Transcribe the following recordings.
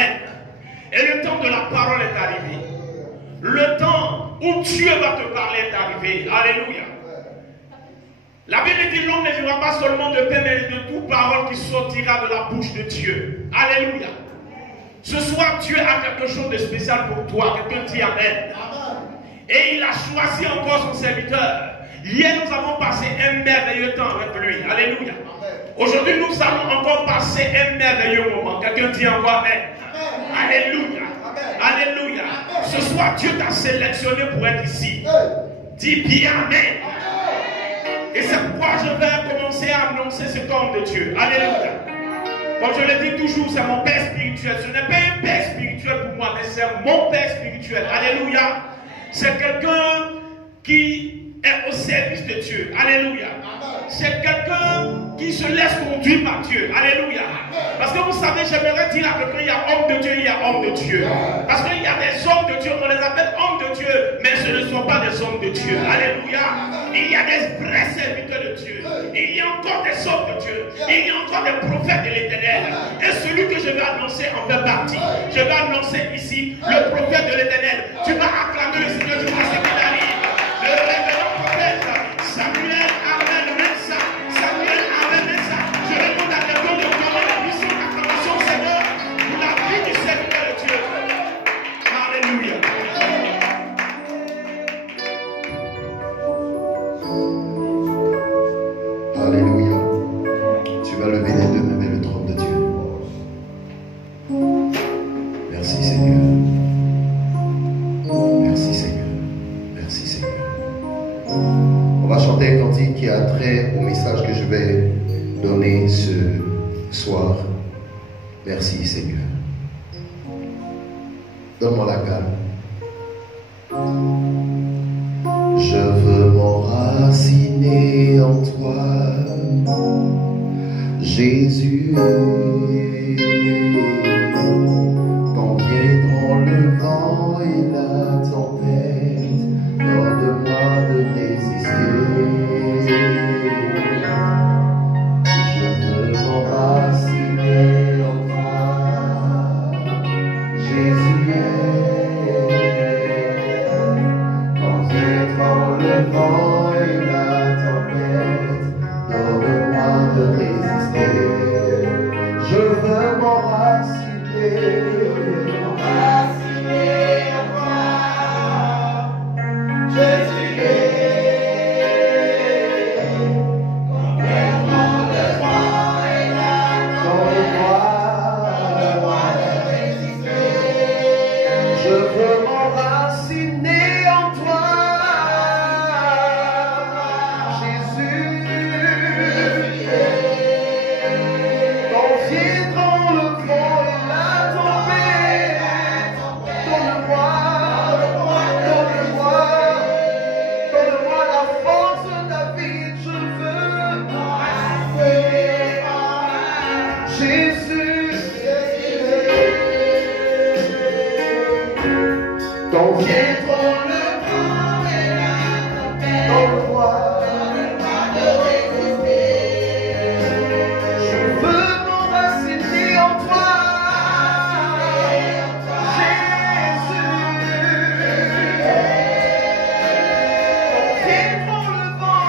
Amen. Et le temps de la parole est arrivé. Le temps où Dieu va te parler est arrivé. Alléluia. La Bible dit l'homme ne vivra pas seulement de pain, mais de toute parole qui sortira de la bouche de Dieu. Alléluia. Ce soir, Dieu a quelque chose de spécial pour toi. Quelqu'un dit Amen. Et il a choisi encore son serviteur. Hier, nous avons passé un merveilleux temps avec lui. Alléluia. Aujourd'hui, nous allons encore passer un merveilleux moment. Quelqu'un dit encore Amen. Alléluia. Alléluia. Ce soir, Dieu t'a sélectionné pour être ici. Dis bien Amen. Et c'est pourquoi je vais commencer à annoncer cet homme de Dieu. Alléluia. Comme je le dis toujours, c'est mon Père spirituel. Ce n'est pas un Père spirituel pour moi, mais c'est mon Père spirituel. Alléluia. C'est quelqu'un qui est au service de Dieu. Alléluia. C'est quelqu'un qui se laisse conduire par Dieu. Alléluia. Parce que vous savez, j'aimerais dire à quelqu'un, il y a homme de Dieu, il y a homme de Dieu. Parce qu'il y a des hommes de Dieu, on les appelle hommes de Dieu, mais ce ne sont pas des hommes de Dieu. Alléluia. Il y a des vrais serviteurs de Dieu. Il y a encore des hommes de Dieu. Il y a encore des prophètes de l'Éternel. Et celui que je vais annoncer en fait partie. Je vais annoncer ici le prophète de l'Éternel. Tu vas acclamer le Seigneur, tu vas ce qu'il arrive. Le révérend prophète Samuel, Amen, Mensa. Samuel, Amen, Mensa. Je demande à quelqu'un de donner la puissance d'acclamation au Seigneur pour la vie du serviteur de Dieu. Alléluia. Alléluia. Tu vas lever les deux mains vers le trône de Dieu. Merci Seigneur. Merci Seigneur. Merci Seigneur. On va chanter un cantique qui a trait au message que je vais donner ce soir. Merci Seigneur. Donne-moi la calme. Je veux m'enraciner en toi, Jésus. Quand viendront le vent et la tempête, donne-moi de résister. Je veux m'enraciner en toi, Jésus. Quand viendront le vent et la tempête, donne-moi de résister. Je veux m'enraciner en toi, Jésus. Quand viendront le vent et la tempête, donne-moi de résister. Je veux m'enraciner en toi, Jésus. Quand viendront le vent et la tempête, donne-moi la force de David. Je veux m'enraciner en Jésus. Quand viendront le vent et la tempête, donne-moi de résister. Je veux m'enraciner en toi, Jésus. Quand viendront le vent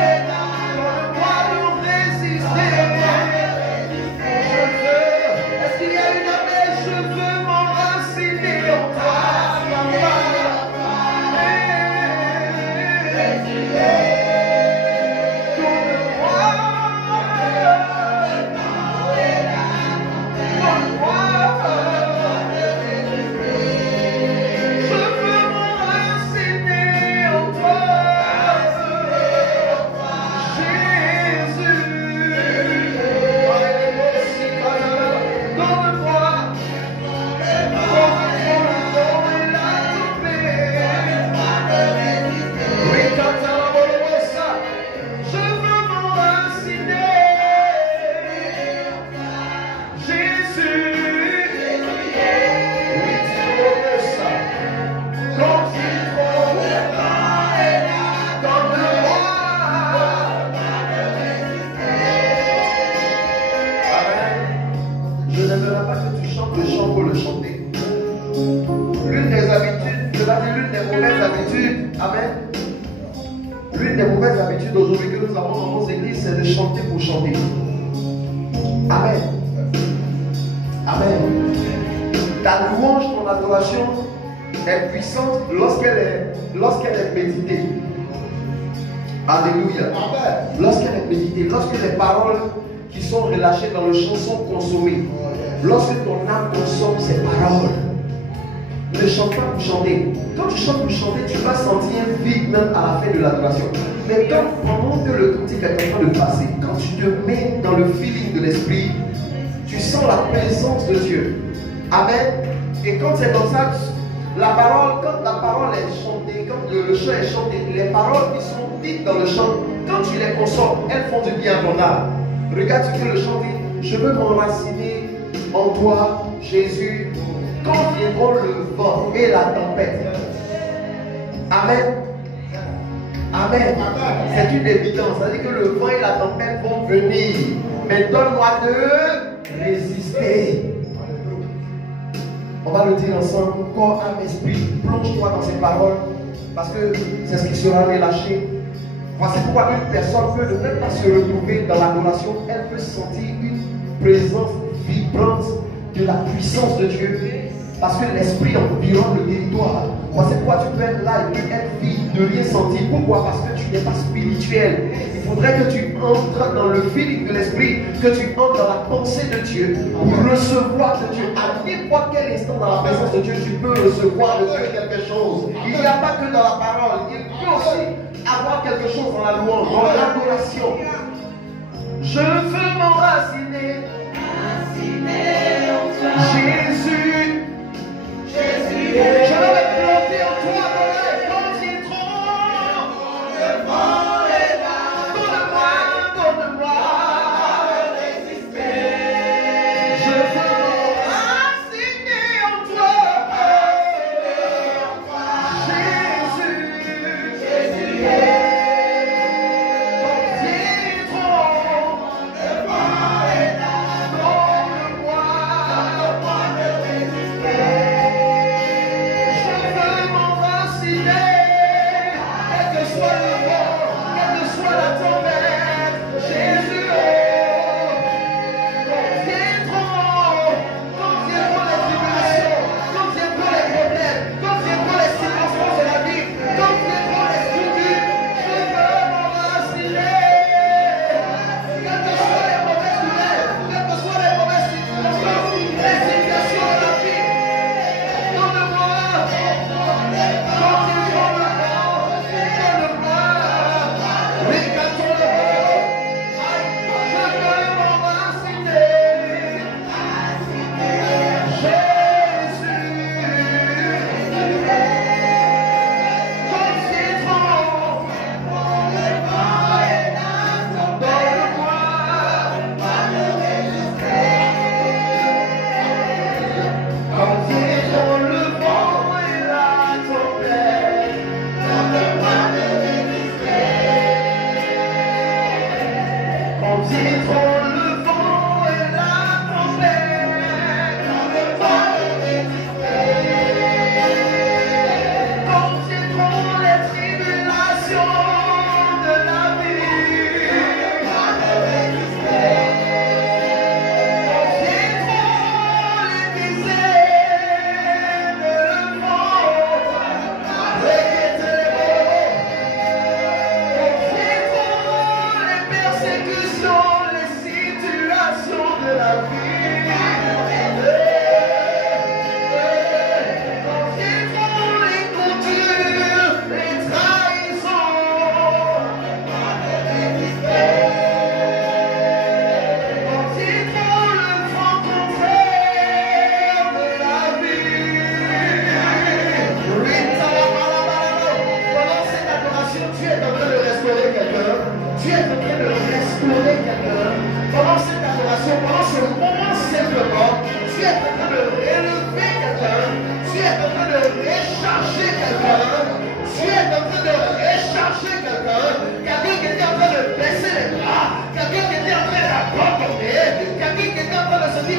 et la tempête, donne-moi de résister. Je veux, est-ce qu'il y a une amen? Je veux m'enraciner en toi. Je n'aimerais pas que tu chantes le chant pour le chanter. L'une des habitudes, l'une des mauvaises habitudes, amen. L'une des mauvaises habitudes aujourd'hui que nous avons dans nos églises, c'est de chanter pour chanter. Amen. Amen. Ta louange, ton adoration est puissante lorsqu'elle est méditée. Alléluia. Amen. Lorsqu'elle est méditée, lorsque les paroles qui sont relâchées dans le chant sont consommées, lorsque ton âme consomme ces paroles, ne chante pas pour chanter. Quand tu chantes pour chanter, tu vas sentir vide même à la fin de l'adoration. Mais quand pendant que le cantique est en train de passer, quand tu te mets dans le feeling de l'esprit, tu sens la présence de Dieu. Amen. Et quand c'est comme ça, quand la parole est chantée, quand le chant est chanté, les paroles qui sont dites dans le chant, quand tu les consommes, elles font du bien à ton âme. Regarde ce que le chant dit. Je veux m'enraciner en toi, Jésus. Quand viendront le vent et la tempête. Amen. Amen. C'est une évidence. Ça veut dire que le vent et la tempête vont venir. Mais donne-moi de résister. On va le dire ensemble. Corps, âme, esprit, plonge-toi dans ces paroles. Parce que c'est ce qui sera relâché. Voici pourquoi une personne peut ne même pas se retrouver dans l'adoration. Elle peut sentir une présence vibrante de la puissance de Dieu. Parce que l'esprit environne le territoire. Voici pourquoi tu peux être là et puis être vide, ne rien sentir. Pourquoi? Parce que tu n'es pas spirituel. Il faudrait que tu entres dans le feeling de l'esprit, que tu entres dans la pensée de Dieu pour recevoir de Dieu. À n'importe quel instant dans la présence de Dieu, tu peux recevoir de Dieu quelque chose. Il n'y a pas que dans la parole, il peut aussi avoir quelque chose dans la louange, dans l'adoration. Je veux m'enraciner en toi, Jésus. Je veux me planter en toi dans les contitrons. Devant les larmes, donne-moi de résister. Je veux m'enraciner en toi, Jésus. Contitrons. Devant les larmes, donne-moi de résister.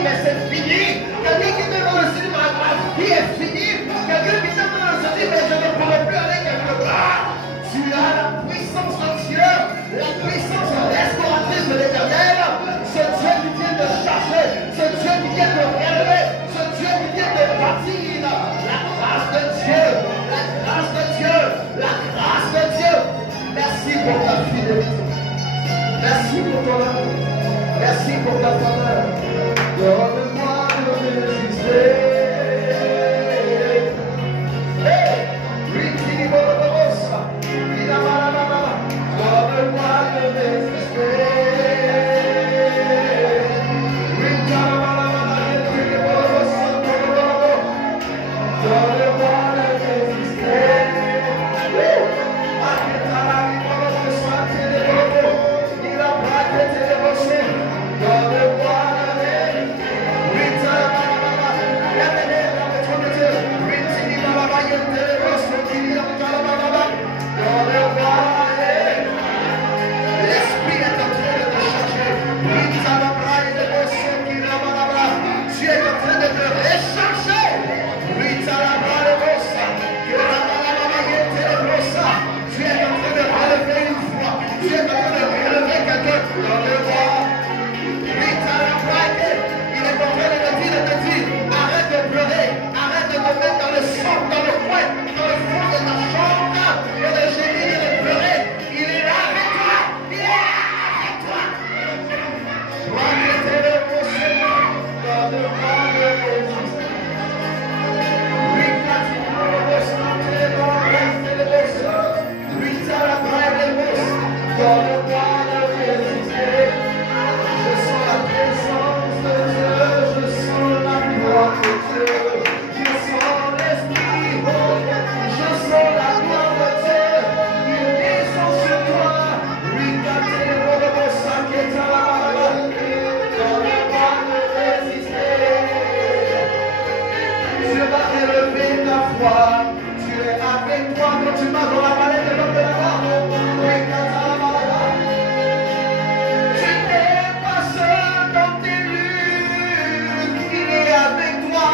Mais c'est fini. pour ta fidélité. Merci pour ton amour. Merci pour ta faveur. Donne-moi de résister. Donne-moi de résister. L'esprit est en train de te changer. Tu es en train de te recharger. Tu es en train de relever une foi. Tu es en train de relever quelqu'un. Il est en train de te dire, arrête de pleurer, arrête de te mettre dans le sang, dans le coin, dans le fond de ta chambre, et de gémir et de pleurer. Il est là avec toi. Il est là avec toi. Donne-moi de résister. Je sens la présence de Dieu, je sens la gloire de Dieu, je sens l'esprit, je sens la gloire de Dieu, il descend sur toi. Donne-moi de résister. Tu vas élever ta foi. Tu es avec toi quand tu vas dans la vallée de l'homme de la mort. Tu n'es pas seul dans tes luttes. Il est avec toi.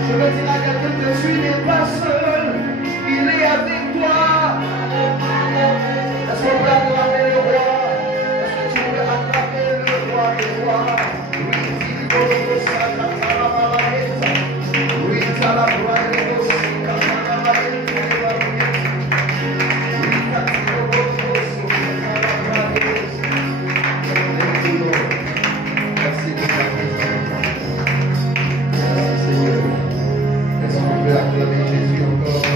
Je veux dire à quelqu'un que tu n'es pas seul. Il est avec toi. Est-ce qu'on peut acclamer le roi? Est-ce que tu peux acclamer le roi des rois? Merci de ta présence. Merci Seigneur. Est-ce qu'on peut acclamer Jésus encore?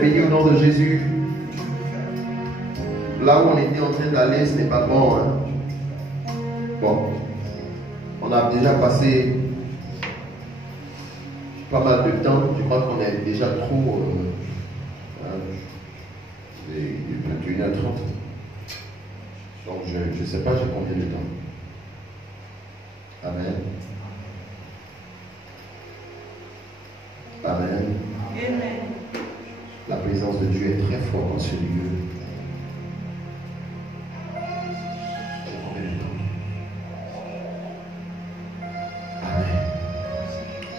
Béni au nom de Jésus. Là où on était en train d'aller, ce n'est pas bon. Hein? Bon, on a déjà passé pas mal de temps. Je crois qu'on est déjà trop. Il est 21h30. Donc je ne sais pas, j'ai combien de temps. Amen. Amen. Amen. La présence de Dieu est très forte dans ce lieu. Amen.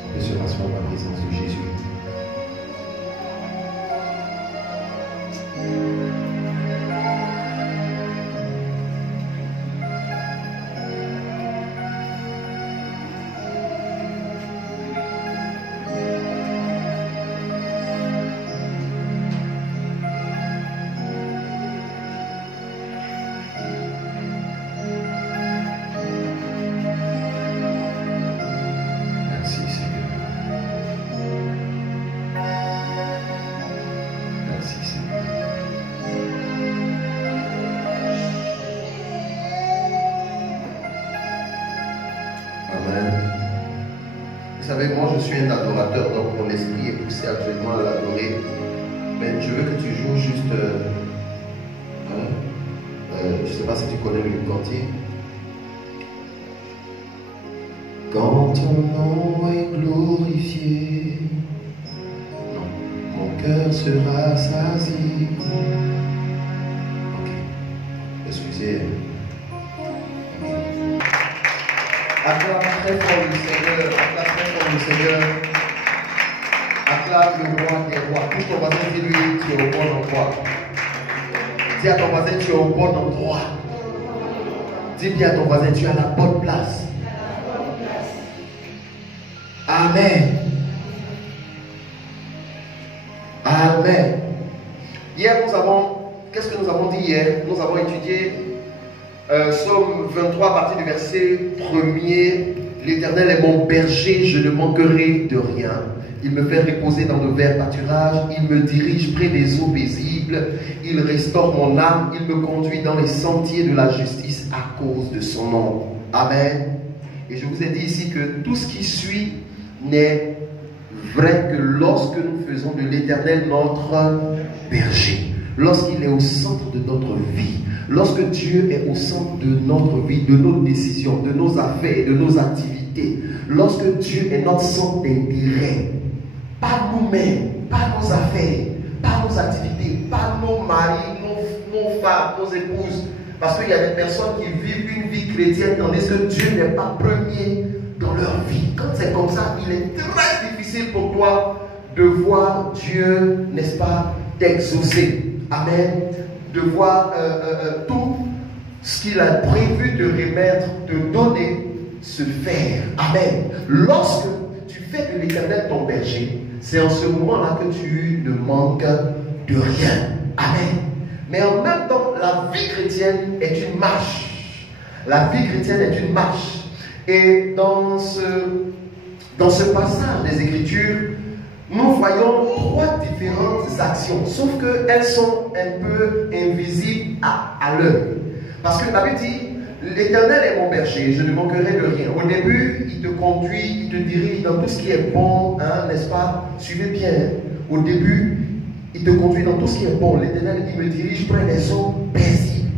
On peut se rasseoir dans la présence de Jésus. savez, moi je suis un adorateur, donc mon esprit est poussé actuellement à l'adorer. Mais je veux que tu joues juste. Je ne sais pas si tu connais le cantique. Quand ton nom est glorifié, non, mon cœur sera saisi. Ok, excusez. Acclame très fort le Seigneur, acclame très fort le Seigneur. Acclame le roi des rois. Touche ton voisin, dis-lui, tu es au bon endroit. Dis à ton voisin, tu es au bon endroit. Dis bien à ton voisin, tu es à la bonne place. Amen. Amen. Hier, qu'est-ce que nous avons dit hier? Nous avons étudié Psaume 23, à partir du verset 1er. L'Éternel est mon berger, je ne manquerai de rien. Il me fait reposer dans de verts pâturages, il me dirige près des eaux paisibles, il restaure mon âme, il me conduit dans les sentiers de la justice à cause de son nom. Amen. Et je vous ai dit ici que tout ce qui suit n'est vrai que lorsque nous faisons de l'Éternel notre berger, lorsqu'il est au centre de notre vie, lorsque Dieu est au centre de notre vie, de nos décisions, de nos affaires, de nos activités, lorsque Dieu est notre centre d'intérêt, pas nous-mêmes, pas nos affaires, pas nos activités, pas nos maris, nos femmes, nos épouses, parce qu'il y a des personnes qui vivent une vie chrétienne tandis que Dieu n'est pas premier dans leur vie. Quand c'est comme ça, il est très difficile pour toi de voir Dieu, n'est-ce pas, t'exaucer. Amen. De voir tout ce qu'il a prévu de remettre, de donner, se faire. Amen. Lorsque tu fais de l'Éternel ton berger, c'est en ce moment-là que tu ne manques de rien. Amen. Mais en même temps, la vie chrétienne est une marche. La vie chrétienne est une marche. Et dans ce passage des Écritures, nous voyons 3 différentes actions, sauf qu'elles sont un peu invisibles à l'œil. Parce que la Bible dit, l'Éternel est mon berger, je ne manquerai de rien. Au début, il te conduit, il te dirige dans tout ce qui est bon, hein, n'est-ce pas? Suivez bien. Au début, il te conduit dans tout ce qui est bon. L'Éternel, il me dirige près des eaux paisibles.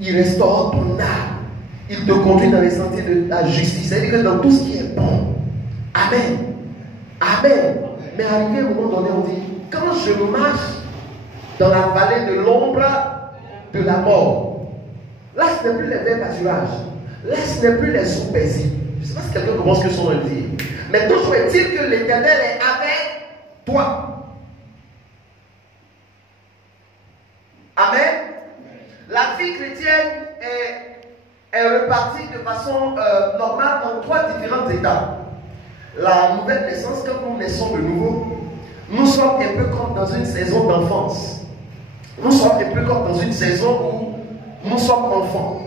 Il restaure ton âme. Il te conduit dans les sentiers de la justice. C'est-à-dire que dans tout ce qui est bon. Amen. Amen. Mais arrivé à un moment donné, on dit, quand je marche dans la vallée de l'ombre de la mort, là ce n'est plus les verts pâturages, là ce n'est plus les eaux paisibles. Je ne sais pas si quelqu'un commence que son nom dit. Mais toujours est-il que l'Éternel est avec toi. Amen. La vie chrétienne est repartie de façon normale en 3 différentes étapes. La nouvelle naissance, quand nous naissons de nouveau, nous sommes un peu comme dans une saison d'enfance. Nous sommes un peu comme dans une saison où nous sommes enfants.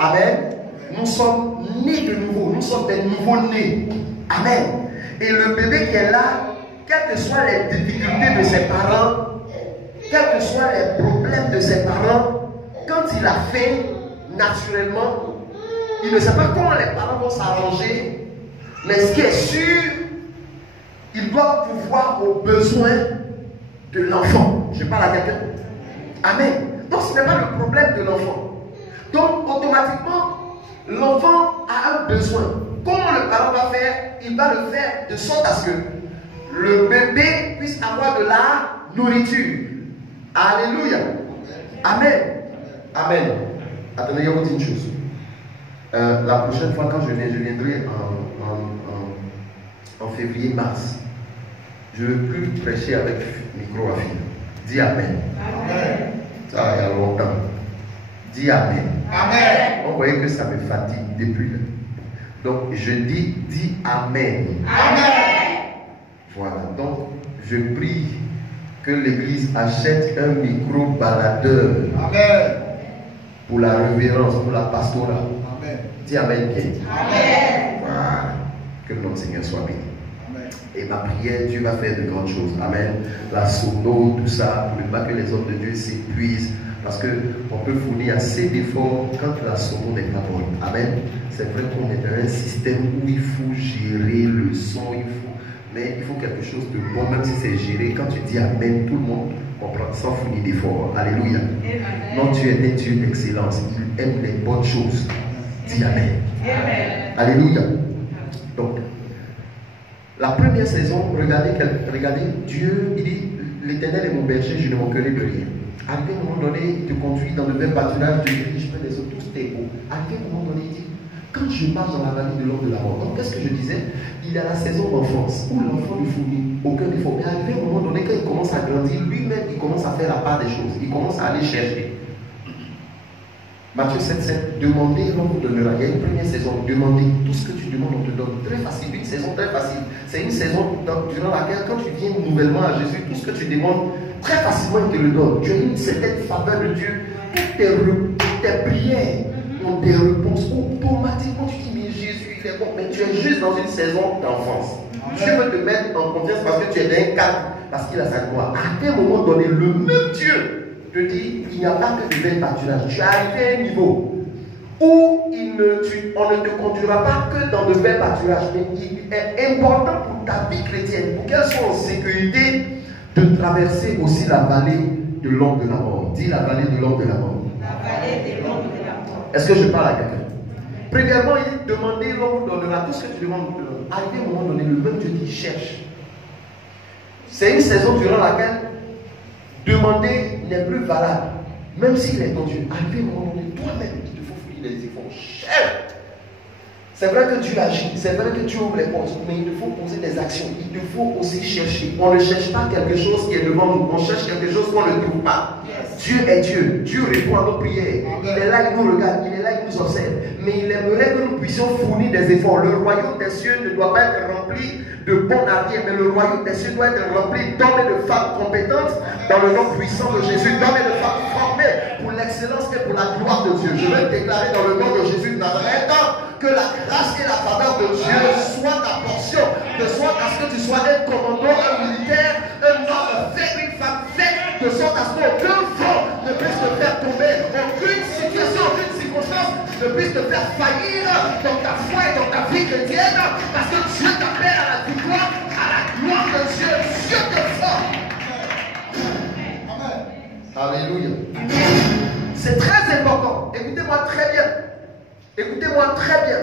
Amen. Nous sommes nés de nouveau. Nous sommes des nouveaux-nés. Amen. Et le bébé qui est là, quelles que soient les difficultés de ses parents, quels que soient les problèmes de ses parents, quand il a faim, naturellement, il ne sait pas comment les parents vont s'arranger. Mais ce qui est sûr, il doit pouvoir aux besoins de l'enfant. Je parle à quelqu'un. Amen. Donc ce n'est pas le problème de l'enfant. Donc automatiquement, l'enfant a un besoin. Comment le parent va faire? Il va le faire de sorte à ce que le bébé puisse avoir de la nourriture. Alléluia. Amen. Amen. Attendez, je vais vous dire une chose. La prochaine fois quand je viendrai en février-mars, je ne veux plus prêcher avec micro à fil. Dis Amen. Amen. Ça, il y a longtemps. Dis Amen. Amen. On voyait que ça me fatigue depuis là. Donc, je dis Amen. Amen. Voilà. Donc, je prie que l'Église achète un micro baladeur. Amen. Pour la révérence, pour la pastorale. Amen. Dis Amen. Amen. Voilà. Que notre Seigneur soit béni. Amen. Et ma prière, Dieu va faire de grandes choses. Amen. La sono, tout ça, pour ne pas que les hommes de Dieu s'épuisent Parce qu'on peut fournir assez d'efforts quand la son n'est pas bonne. Amen. C'est vrai qu'on est dans un système où il faut gérer le son, mais il faut quelque chose de bon, même si c'est géré. Quand tu dis Amen, tout le monde comprend sans fournir d'efforts. Alléluia. Non, tu es un Dieu d'excellence. Il aime les bonnes choses. Dis Amen. Alléluia. Donc, la première saison, regardez, Dieu, il dit, l'Éternel est mon berger, je ne manquerai de rien. Arrivé à un moment donné, il te conduit dans le même pâturage, de je prends les autres, tous tes hauts. Arrivé à un moment donné, il dit, quand je marche dans la vallée de l'ombre de la mort, donc qu'est-ce que je disais? Il y a la saison d'enfance, où l'enfant ne fournit aucun effort. Mais arrivé à un moment donné, quand il commence à grandir, lui-même, il commence à faire la part des choses. Il commence à aller chercher. Matthieu 7,7, demandez, l'on vous donnera. Il y a une première saison, demandez. Tout ce que tu demandes, on te donne. Très facile, une saison très facile. C'est une saison durant laquelle, quand tu viens nouvellement à Jésus, tout ce que tu demandes, très facilement, il te le donne. Tu as une certaine faveur de Dieu. Toutes tes prières ont des réponses automatiquement. Tu dis, mais Jésus, il est bon. Mais tu es juste dans une saison d'enfance. Dieu veut te mettre en confiance parce que tu es dans un cadre, parce qu'il a sa gloire. À un moment donné, le même Dieu te dit, il n'y a pas que de belles pâturages. Tu es arrivé à un niveau où on ne te conduira pas que dans de belles pâturages, mais il est important pour ta vie chrétienne, pour qu'elle soit en sécurité, de traverser aussi la vallée de l'ombre de la mort. Dis la vallée de l'ombre de la mort. La vallée de l'ombre de la mort. Est-ce que je parle à quelqu'un? Premièrement, il dit, demandez, l'on vous donnera. Tout ce que tu demandes, arrivé à un moment donné, le même Dieu dit, cherche. C'est une saison durant laquelle demander n'est plus valable, même s'il est ton Dieu. Arrivé au moment donné, toi-même, il te faut fournir des efforts. Cherche. C'est vrai que Dieu agit, c'est vrai que Dieu ouvre les portes, mais il te faut poser des actions. Il te faut aussi chercher. On ne cherche pas quelque chose qui est devant nous, on cherche quelque chose qu'on ne trouve pas. Dieu est Dieu. Dieu répond à nos prières. Il est là, il nous regarde, il est là, il nous observe. Mais il aimerait que nous puissions fournir des efforts. Le royaume des cieux ne doit pas être rempli de bons navires, mais le royaume des cieux doit être rempli d'hommes et de femmes compétentes dans le nom puissant de Jésus, d'hommes et de femmes formés pour l'excellence et pour la gloire de Dieu. Je vais déclarer dans le nom de Jésus de Nazareth que la grâce et la faveur de Dieu soient ta portion, de sorte à ce que tu sois un commandant, un militaire, un homme fait, une femme faite, de sorte à ce qu'aucun vent ne puisse te faire tomber, aucune situation, aucune circonstance ne puisse te faire faillir dans ta foi et dans ta vie chrétienne, parce que Dieu t'appelle à la victoire, à la gloire de Dieu. Dieu te forme. Alléluia. C'est très important. Écoutez-moi très bien. Écoutez-moi très bien.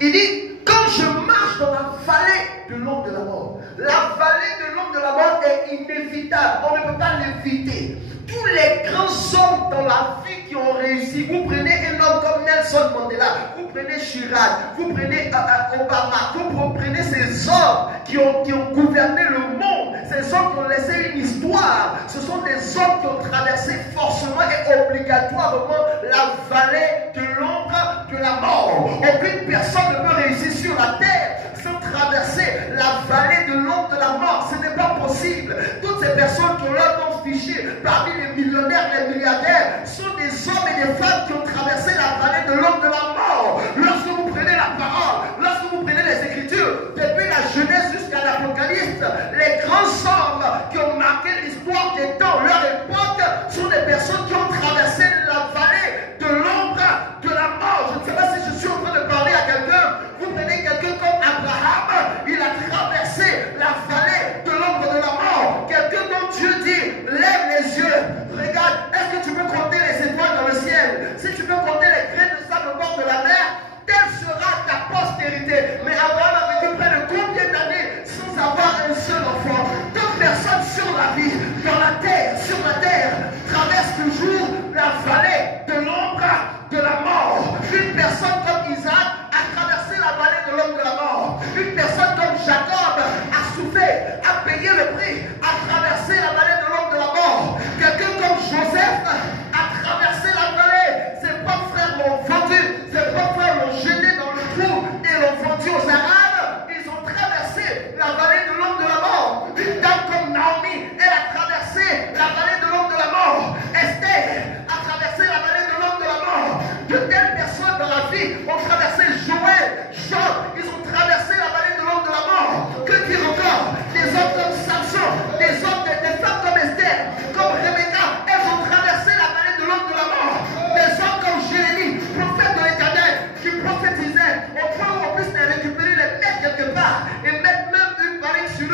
Il dit, quand je marche dans la vallée de l'ombre de la mort, la vallée de l'ombre de la mort est inévitable. On ne peut pas l'éviter. Tous les grands hommes dans la vie qui ont réussi, vous prenez un homme comme Nelson Mandela, vous prenez Chirac, vous prenez Obama, vous prenez ces hommes qui ont gouverné le monde, ces hommes qui ont laissé une histoire. Ce sont des hommes qui ont traversé forcément et obligatoirement la vallée de l'ombre de la mort. Aucune personne ne peut réussir sur la terre sans traverser la vallée de l'ombre de la mort. Ce n'est pas possible. Toutes ces personnes qui ont leur nom fiché parmi les millionnaires, les milliardaires, sont des hommes et des femmes qui ont traversé la vallée de l'ombre de la mort. Lorsque vous prenez la parole, lorsque vous prenez les Écritures, depuis la Genèse jusqu'à l'Apocalypse, les grands hommes qui ont marqué l'histoire des temps, leur époque, sont des personnes qui ont traversé la vallée de l'ombre de la mort. Je ne sais pas si je suis en train de parler à quelqu'un. Vous prenez quelqu'un comme Abraham, il a traversé la vallée de l'ombre de la mort. Quelqu'un dont Dieu dit, lève les yeux, regarde, est-ce que tu peux compter les étoiles dans le ciel? Si tu peux compter les grains de sable au bord de la mer, telle sera ta postérité. Mais Abraham a vécu près de combien d'années sans avoir un seul enfant? Deux personnes sur la vie, dans la terre, sur la terre, traversent toujours la vallée de l'ombre de la mort. Une personne comme Isaac a traversé la vallée de l'ombre de la mort. Une personne comme Jacob a souffert, a payé le prix, a traversé la vallée de l'ombre de la mort. Quelqu'un comme Joseph a traversé la vallée. Ses propres frères l'ont vendu, ses propres frères l'ont jeté dans le trou et l'ont vendu aux Arabes. Ils ont traversé la vallée de l'ombre de la mort. Une dame comme Naomi, elle a traversé la vallée de l'ombre de la mort. Esther a traversé la vallée de l'ombre de la mort. De telles personnes dans la vie ont traversé Joël, Job, ils ont traversé la vallée de l'ombre de la mort. Que dire encore? Des hommes comme Samson, des femmes comme Esther, comme Rebecca, elles ont traversé la vallée de l'ombre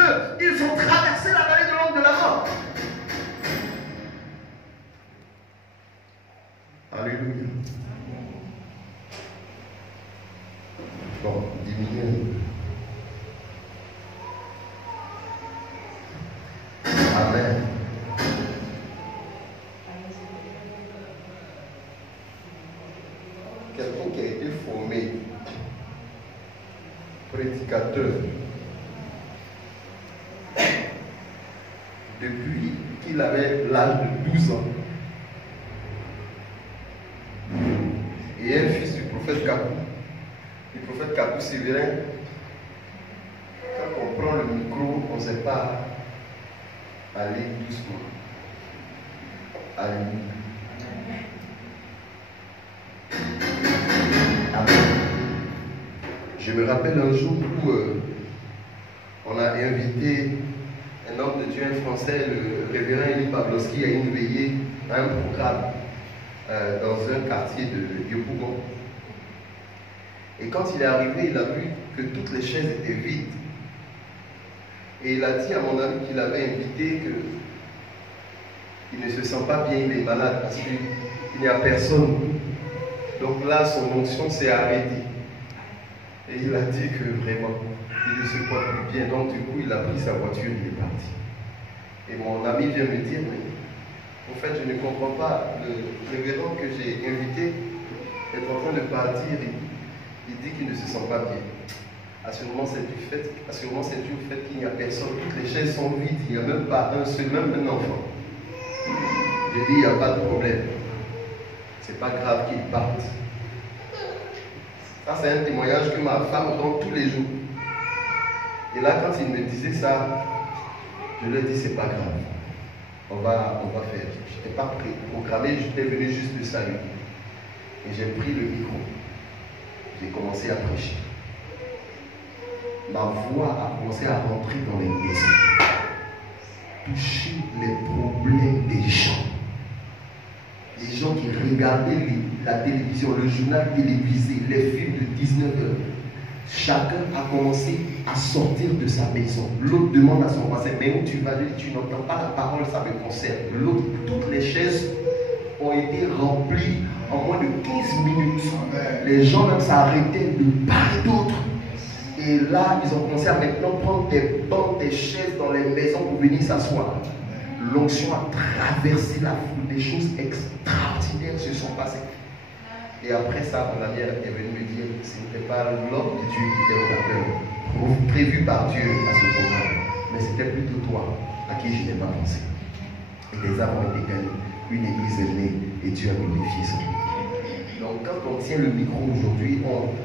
feu. Ils ont traversé la vallée de l'ombre de la mort. Alléluia. Bon, diminuez. Amen. Quelqu'un qui a été formé prédicateur depuis qu'il avait l'âge de 12 ans et un fils du prophète Kakou Sévérin. Quand on prend le micro, on ne sait pas aller doucement. Alléluia. Amen. Je me rappelle un jour où on a invité un homme de Dieu, un Français, le révérend Élie Pavlovski, à une veillée, à un programme dans un quartier de Yopougon. Et quand il est arrivé, il a vu que toutes les chaises étaient vides. Et il a dit à mon ami qu'il avait invité qu'il ne se sent pas bien, il est malade parce qu'il n'y a personne. Donc là, son onction s'est arrêtée. Et il a dit que vraiment, il ne se croit plus bien. Donc du coup, il a pris sa voiture et il est parti. Et mon ami vient me dire, mais en fait, je ne comprends pas. Le révérend que j'ai invité est en train de partir et il dit qu'il ne se sent pas bien. Assurément, c'est dû au fait qu'il n'y a personne. Toutes les chaises sont vides. Il n'y a même pas un seul, même un enfant. Je dis, il n'y a pas de problème. C'est pas grave qu'il parte. Ça, c'est un témoignage que ma femme donne tous les jours. Et là, quand il me disait ça, je lui ai dit, c'est pas grave. On va faire. Je n'étais pas programmé, j'étais venu juste le saluer. Et j'ai pris le micro. J'ai commencé à prêcher. Ma voix a commencé à rentrer dans les maisons, toucher les problèmes des gens. Les gens qui regardaient la télévision, le journal télévisé, les films de 19h. Chacun a commencé à sortir de sa maison. L'autre demande à son voisin, mais où tu vas? Lui, tu n'entends pas la parole, ça me concerne. L'autre, toutes les chaises ont été remplies en moins de 15 minutes. Les gens même s'arrêtaient de part et d'autre. Et là, ils ont commencé à maintenant prendre des bancs, des chaises dans les maisons pour venir s'asseoir. L'onction a traversé la foule, des choses extraordinaires se sont passées. Et après ça, mon ami est venu me dire que ce n'était pas l'homme de Dieu qui était orateur, prévu par Dieu à ce programme, mais c'était plutôt toi, à qui je n'ai pas pensé. Et des âmes ont été gagnées, une église est née, et Dieu a glorifié son nom. Donc quand on tient le micro aujourd'hui,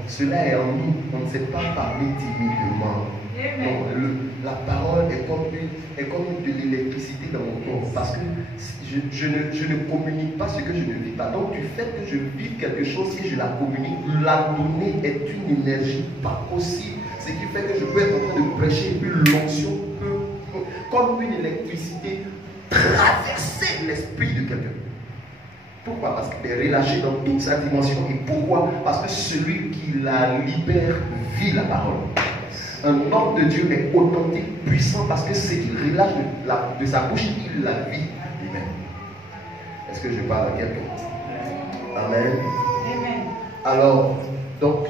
cela est en nous, on ne sait pas parler timidement. Non, la parole est comme de l'électricité dans mon corps, parce que je ne communique pas ce que je ne vis pas. Donc du fait que je vis quelque chose, si je la communique, la donnée est une énergie pas possible. Ce qui fait que je peux être en train de prêcher, puis l'onction peut, comme une électricité, traverser l'esprit de quelqu'un. Pourquoi? Parce qu'il est relâché dans toute sa dimension. Et pourquoi? Parce que celui qui la libère vit la parole. Un homme de Dieu est authentique, puissant, parce que ce qu'il relâche de sa bouche, il la vit lui-même. Est-ce que je parle à quelqu'un? Amen. Alors, donc,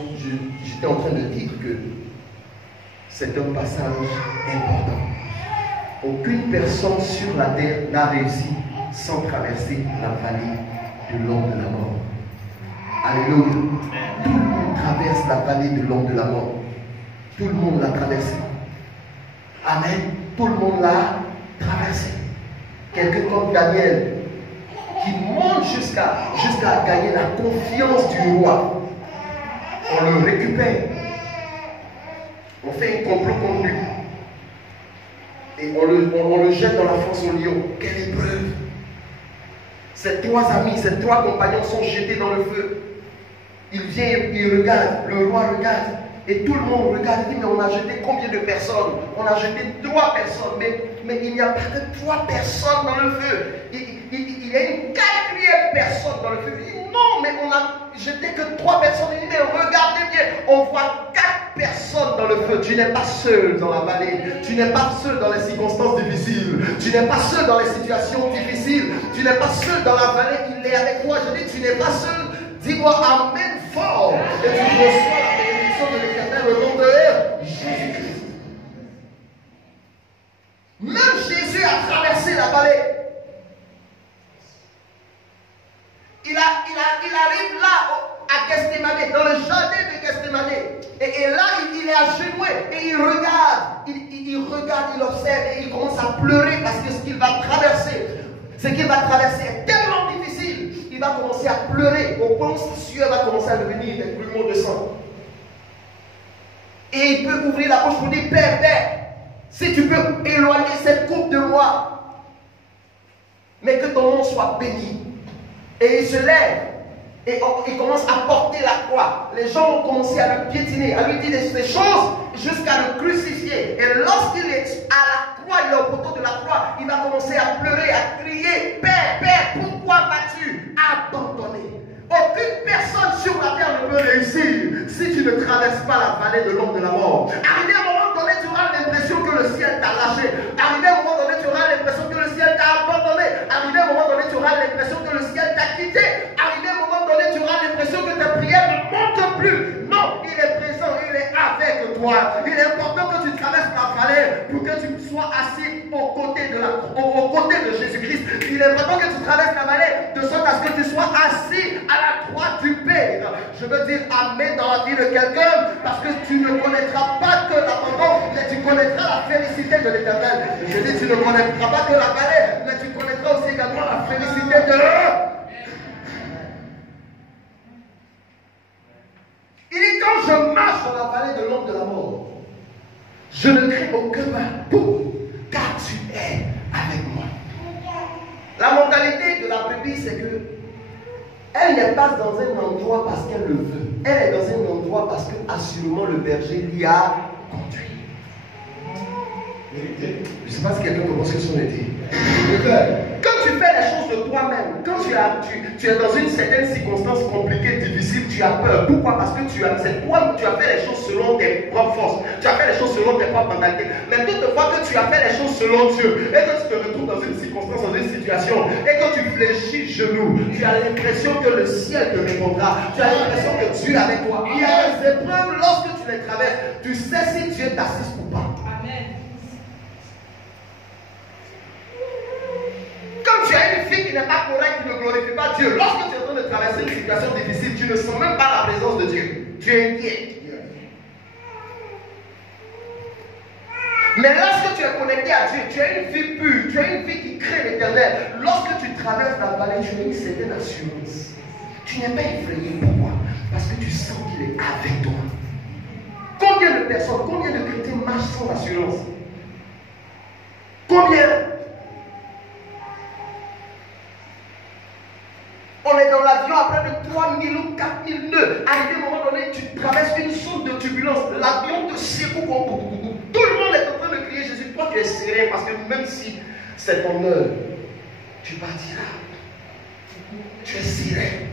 j'étais en train de dire que c'est un passage important. Aucune personne sur la terre n'a réussi sans traverser la vallée de l'ombre de la mort. Alléluia. Tout le monde traverse la vallée de l'ombre de la mort. Tout le monde l'a traversé. Amen. Tout le monde l'a traversé. Quelqu'un comme Daniel, qui monte jusqu'à gagner la confiance du roi. On le récupère. On fait un complot contre lui. Et on le jette dans la fosse au lion. Quelle épreuve! Ses trois amis, ses trois compagnons sont jetés dans le feu. Il vient, il regarde, le roi regarde. Et tout le monde regarde et dit, mais on a jeté combien de personnes? On a jeté 3 personnes. Mais il n'y a pas que 3 personnes dans le feu. Il y a une 4e personne dans le feu. Il dit, non, mais on a jeté que 3 personnes. Il dit, mais regardez bien, on voit 4 personnes dans le feu. Tu n'es pas seul dans la vallée. Tu n'es pas seul dans les circonstances difficiles. Tu n'es pas seul dans les situations difficiles. Tu n'es pas seul dans la vallée. Il est avec toi. Je dis, tu n'es pas seul. Dis-moi amen fort. Et tu reçois la bénédiction de l'Éternel au nom de Jésus-Christ. Même Jésus a traversé la vallée. Il arrive là à Gethsémane, dans le jardin de Gethsémane. Et là, il est agenouillé et il regarde. Il regarde, il observe et il commence à pleurer parce que ce qu'il va traverser est tellement difficile. Il va commencer à pleurer au point où sa sueur va commencer à devenir des grumeaux de sang. Et il peut ouvrir la bouche pour dire, Père, si tu peux éloigner cette coupe de moi, mais que ton nom soit béni. Et il se lève et il commence à porter la croix. Les gens ont commencé à le piétiner, à lui dire des choses jusqu'à le crucifier. Et lorsqu'il est à la croix, il est au poteau de la croix, il va commencer à pleurer, à crier, Père, pourquoi m'as-tu abandonné? Aucune personne sur la terre ne peut réussir si tu ne traverses pas la vallée de l'ombre de la mort. Arrivé à un moment donné, tu auras l'impression que le ciel t'a lâché. Arrivé à un moment donné, tu auras l'impression que le ciel t'a abandonné. Arrivé à un moment donné, tu auras l'impression que le ciel t'a quitté. Arrivé à un moment donné, tu auras l'impression que tes prières ne montent plus. Non, il est présent, il est avec toi. Il est important que tu traverses la vallée pour que tu sois assis aux côtés de Jésus-Christ. Il est important que tu traverses la vallée de sorte à ce que tu sois assis à la droite du Père. Je veux dire amen dans la vie de quelqu'un parce que tu ne connaîtras pas que l'abandon, mais tu connaîtras la félicité de l'Éternel. Je dis tu ne connaîtras pas que la vallée, mais tu connaîtras aussi également la félicité de Il dit quand je marche dans la vallée de l'ombre de la mort, je ne crains aucun mal, car tu es avec moi. La mentalité de la brebis, c'est que elle n'est pas dans un endroit parce qu'elle le veut. Elle est dans un endroit parce que assurément le berger l'y a conduit. Je ne sais pas si quelqu'un comprend ce que son été. Quand tu fais les choses de toi-même, quand tu es dans une certaine circonstance compliquée, difficile, tu as peur. Pourquoi? Parce que tu as fait les choses selon tes propres forces. Tu as fait les choses selon tes propres mentalités. Mais toutefois que tu as fait les choses selon Dieu et que tu te retrouves dans une circonstance, dans une situation et que tu fléchis genoux, tu as l'impression que le ciel te répondra. Tu as l'impression que Dieu est avec toi. Il y a des épreuves, lorsque tu les traverses, tu sais si Dieu t'assiste ou pas. Quand tu as une fille qui n'est pas correcte, qui ne glorifie pas Dieu, lorsque tu es en train de traverser une situation difficile, tu ne sens même pas la présence de Dieu. Tu es inquiet. Mais lorsque tu es connecté à Dieu, tu as une vie pure, tu as une vie qui crée l'Éternel. Lorsque tu traverses la vallée, tu as une certaine assurance. Tu n'es pas effrayé. Pourquoi? Parce que tu sens qu'il est avec toi. Combien de personnes, combien de chrétiens marchent sans assurance? Combien? On est dans l'avion à près de 3000 ou 4000 nœuds. Arrivé à un moment donné, tu traverses une zone de turbulence. L'avion te secoue. Tout le monde est en train de crier Jésus. Toi, tu es serré parce que même si c'est ton heure, tu partiras. Tu es serré.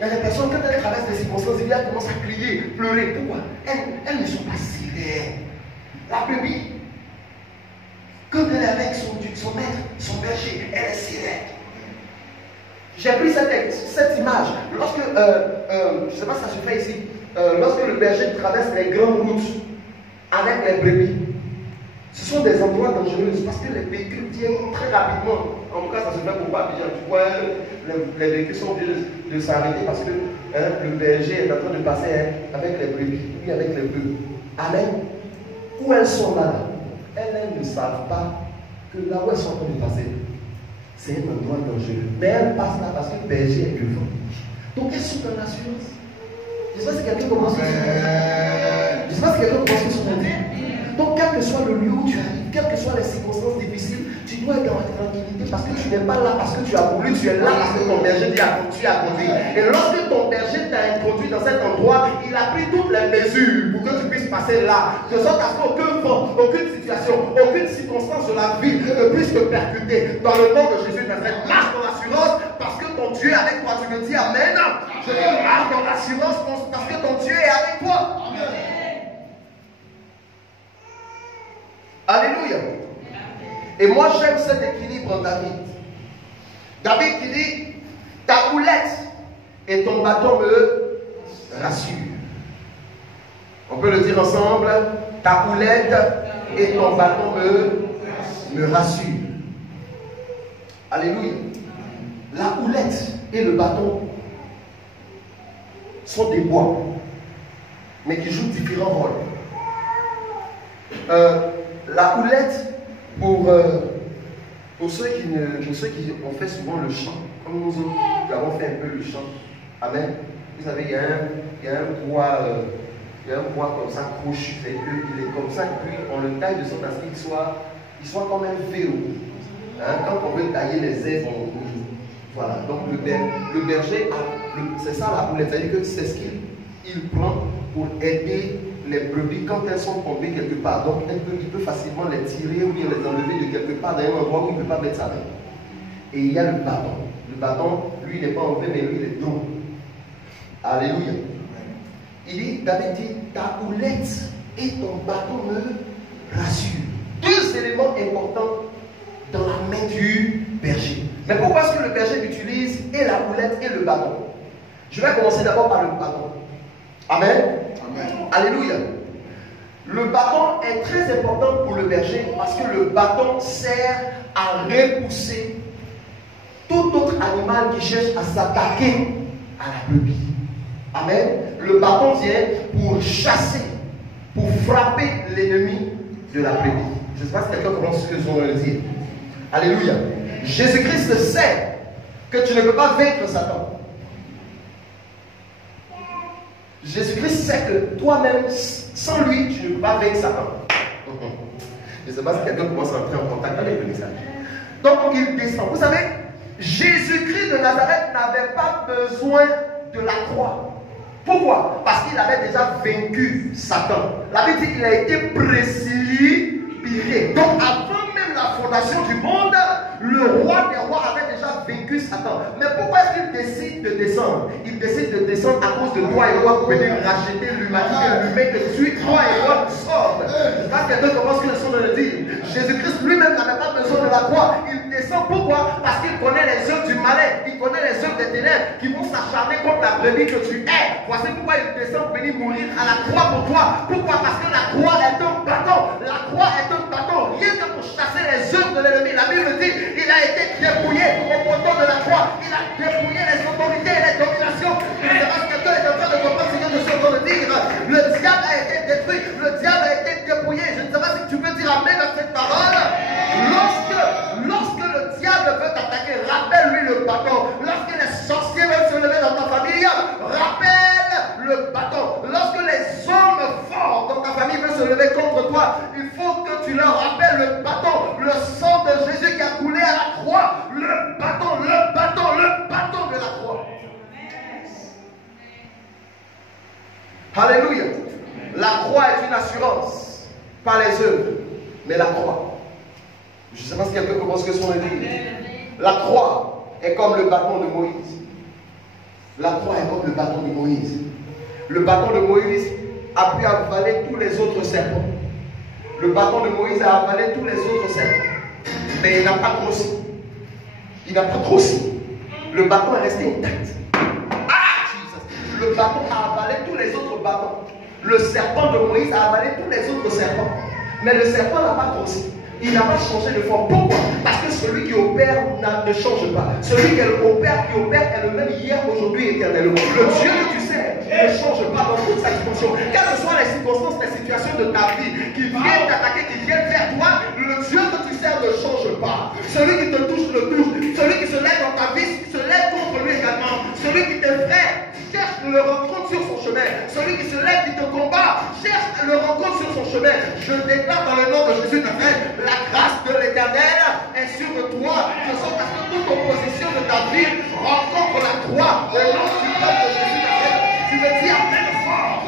Il y a des personnes, quand elles traversent des circonstances, elles commencent à crier, pleurer. Pourquoi? Elles ne sont pas serrées. La brebis, quand elle est avec son maître, son berger, elle est serrée. J'ai pris cette image. Lorsque, je ne sais pas si ça se fait ici, lorsque le berger traverse les grandes routes avec les brebis, ce sont des endroits dangereux parce que les véhicules viennent très rapidement. En tout cas, ça se fait pour pas bien. Tu vois, les véhicules sont obligés de s'arrêter parce que le berger est en train de passer avec les brebis, puis avec les bœufs. Amen. Où elles sont là, elles ne savent pas que là où elles sont en train de passer, c'est un endroit dangereux. Mais elles passent là parce que le berger est devant. Donc elles sont dans l'assurance. Je ne sais pas si quelqu'un commence à Je ne sais pas si quelqu'un commence à se monter. Donc quel que soit le lieu où tu arrives, quelles que soient les circonstances difficiles, tu Tu dois être dans la tranquillité parce que tu n'es pas là parce que tu as voulu, tu es là parce que ton berger t'a conduit. Et lorsque ton berger t'a introduit dans cet endroit, il a pris toutes les mesures pour que tu puisses passer là. De sorte à ce qu'aucun vent, aucune situation, aucune circonstance de la vie ne puisse te percuter. Dans le nom de Jésus de Nazareth, marche dans l'assurance parce que ton Dieu est avec toi. Tu me dis Amen. Je dis marche dans l'assurance parce que ton Dieu est avec toi. Alléluia. Et moi j'aime cet équilibre en David. David qui dit, ta houlette et ton bâton me rassurent. On peut le dire ensemble, ta houlette et ton bâton me rassurent. Alléluia. La houlette et le bâton sont des bois, mais qui jouent différents rôles. La houlette, pour ceux qui ont fait souvent le chant, comme nous autres, nous avons fait un peu le chant. Amen. Vous savez, il y a un bois comme ça, crochu, il est comme ça, et puis on le taille de sorte à ce qu'il soit comme un vélo. Hein? Quand on veut tailler les ailes, voilà. Donc le berger, c'est ça la houlette, c'est-à-dire que c'est ce qu'il prend pour aider les brebis quand elles sont tombées quelque part. Donc il peut facilement les tirer ou bien les enlever de quelque part dans un endroit où il ne peut pas mettre sa main. Et il y a le bâton. Le bâton, lui, il n'est pas enlevé, mais lui, il est droit. Alléluia. Il dit, David dit, ta houlette et ton bâton me rassurent. Deux éléments importants dans la main du berger. Mais pourquoi est-ce que le berger utilise et la houlette et le bâton? Je vais commencer d'abord par le bâton. Amen. Amen. Alléluia. Le bâton est très important pour le berger parce que le bâton sert à repousser tout autre animal qui cherche à s'attaquer à la brebis. Amen. Le bâton vient pour chasser, pour frapper l'ennemi de la brebis. Je ne sais pas si quelqu'un comprend ce que je viens de dire. Alléluia. Jésus-Christ sait que tu ne peux pas vaincre Satan. Jésus-Christ sait que toi-même, sans lui, tu ne peux pas vaincre Satan. Je ne sais pas si quelqu'un commence à entrer en contact avec le message. Donc il descend. Vous savez, Jésus-Christ de Nazareth n'avait pas besoin de la croix. Pourquoi? Parce qu'il avait déjà vaincu Satan. La Bible dit qu'il a été précipité. Donc avant même la fondation du monde, le roi des rois avait déjà vaincu Satan. Mais pourquoi est-ce qu'il décide de descendre? Il décide de descendre à cause de toi et moi pour venir racheter l'humanité, l'humain que tu es, toi et moi nous sommes. Quand quelqu'un commence que le son de le dire, Jésus-Christ lui-même n'avait pas besoin de la croix. Il descend. Pourquoi? Parce qu'il connaît les œuvres du malin. Il connaît les œuvres des ténèbres qui vont s'acharner contre la brebis que tu es. Voici pourquoi il descend pour venir mourir à la croix pour toi. Pourquoi? Parce que la croix est un bâton. La croix est un bâton. Rien que pour chasser les œuvres de l'ennemi. La Bible dit, il a été dépouillé au poteau de la croix. Il a dépouillé les autorités et les dominations. Je ne sais pas si quelqu'un est en train de comprendre ce que je suis en train de dire. Le diable a été détruit. Le diable a été dépouillé. Je ne sais pas si tu peux dire amen à cette parole. Lorsque le diable veut t'attaquer, rappelle-lui le bâton. Lorsque les sorciers veulent se lever dans ta famille, rappelle le bâton. Lorsque les hommes forts dans ta famille veulent se lever contre toi, il faut que tu leur rappelles le bâton. Le sang de Jésus qui a coulé à la croix. Le bâton de la croix. Alléluia. La croix est une assurance, pas les œuvres, mais la croix. Je ne sais pas si quelqu'un comprend ce que son dit. La croix est comme le bâton de Moïse. La croix est comme le bâton de Moïse. Le bâton de Moïse a pu avaler tous les autres serpents. Le bâton de Moïse a avalé tous les autres serpents. Mais il n'a pas grossi. Il n'a pas grossi. Le bâton est resté intact. Ah, Jesus. Le bâton a avalé tous les autres bâtons. Le serpent de Moïse a avalé tous les autres serpents. Mais le serpent n'a pas grossi. Il n'a pas changé de forme. Pourquoi? Parce que celui qui opère ne change pas. Celui qui opère est le même hier, aujourd'hui et éternellement. Le Dieu que tu sers ne change pas dans toute sa dimension. Quelles que soient les circonstances, les situations de ta vie qui viennent t'attaquer, qui viennent vers toi, le Dieu que tu sers ne change pas. Celui qui te touche, le touche. Celui qui se lève dans ta vie, se lève contre lui également. Celui qui t'effraie cherche le rencontre sur son chemin. Celui qui se lève, qui te combat, cherche le rencontre sur son chemin. Je déclare dans le nom de Jésus de Nazareth, la grâce de l'Éternel est sur toi, de sorte à ce que toute opposition de ta vie rencontre la croix, le nom suprême de Jésus de Nazareth. Tu me dis amen fort.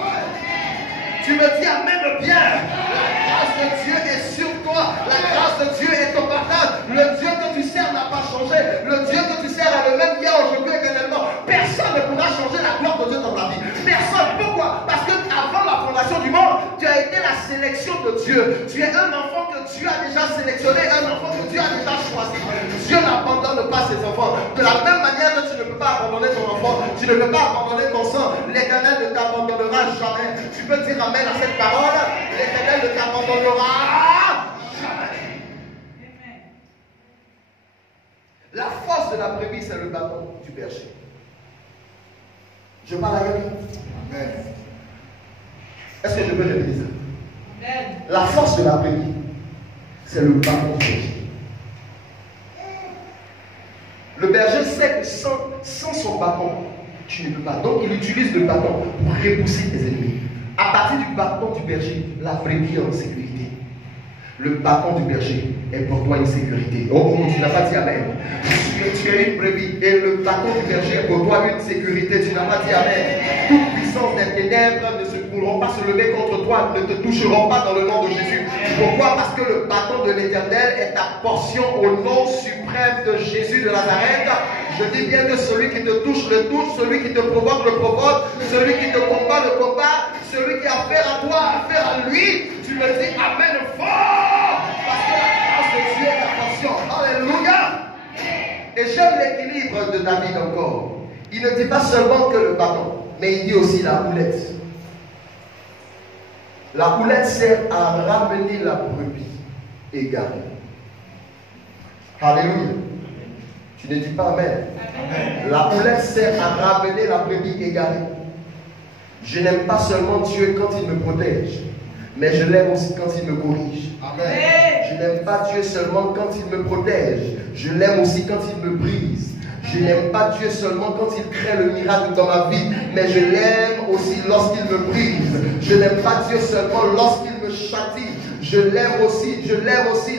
Tu me dis amen bien. La grâce de Dieu est sur toi. La grâce de Dieu est au partage. Le Dieu que tu sers n'a pas changé. Le Dieu que tu sers est le même hier, aujourd'hui, éternellement. Personne ne pourra changer la gloire de Dieu dans ta vie. Personne. Pourquoi? Parce que avant la fondation du monde, tu as été la sélection de Dieu. Tu es un enfant que Dieu a déjà sélectionné, un enfant que Dieu a déjà choisi. Dieu n'abandonne pas ses enfants. De la même manière que tu ne peux pas abandonner ton enfant, tu ne peux pas abandonner ton sang. L'Éternel ne t'abandonnera jamais. Tu peux dire amen à cette parole. L'Éternel ne t'abandonnera jamais. La force de la brebis, c'est le bâton du berger. Je parle à quelqu'un. Amen. Est-ce que je peux répéter ça? Amen. La force de la brebis, c'est le bâton du berger. Le berger sait que sans son bâton, tu ne peux pas. Donc il utilise le bâton pour repousser tes ennemis. À partir du bâton du berger, la brebis est en sécurité. Le bâton du berger est pour toi une sécurité. Oh, tu n'as pas dit amen. Tu es une brebis et le bâton du berger est pour toi une sécurité. Tu n'as pas dit amen. Toute puissance des ténèbres ne se pourront pas se lever contre toi, ne te toucheront pas dans le nom de Jésus. Pourquoi? Parce que le bâton de l'Éternel est ta portion au nom suprême de Jésus de Nazareth. Je dis bien que celui qui te touche le touche, celui qui te provoque le provoque, celui qui te combat le combat, celui qui a affaire à toi, affaire à lui. Tu me dis amen fort, parce que la grâce de Dieu est ta portion. Alléluia. Et j'aime l'équilibre de David encore. Il ne dit pas seulement que le bâton, mais il dit aussi la houlette. La houlette sert à ramener la brebis égarée. Alléluia. Tu ne dis pas amen. Amen. La houlette sert à ramener la brebis égarée. Je n'aime pas seulement Dieu quand il me protège, mais je l'aime aussi quand il me corrige. Amen. Je n'aime pas Dieu seulement quand il me protège, je l'aime aussi quand il me brise. Je n'aime pas Dieu seulement quand il crée le miracle dans ma vie, mais je l'aime aussi lorsqu'il me brise. Je n'aime pas Dieu seulement lorsqu'il me châtie. Je l'aime aussi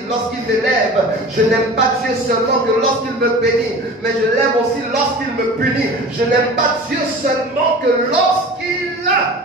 lorsqu'il m'élève. Je n'aime pas Dieu seulement que lorsqu'il me bénit, mais je l'aime aussi lorsqu'il me punit. Je n'aime pas Dieu seulement que lorsqu'il...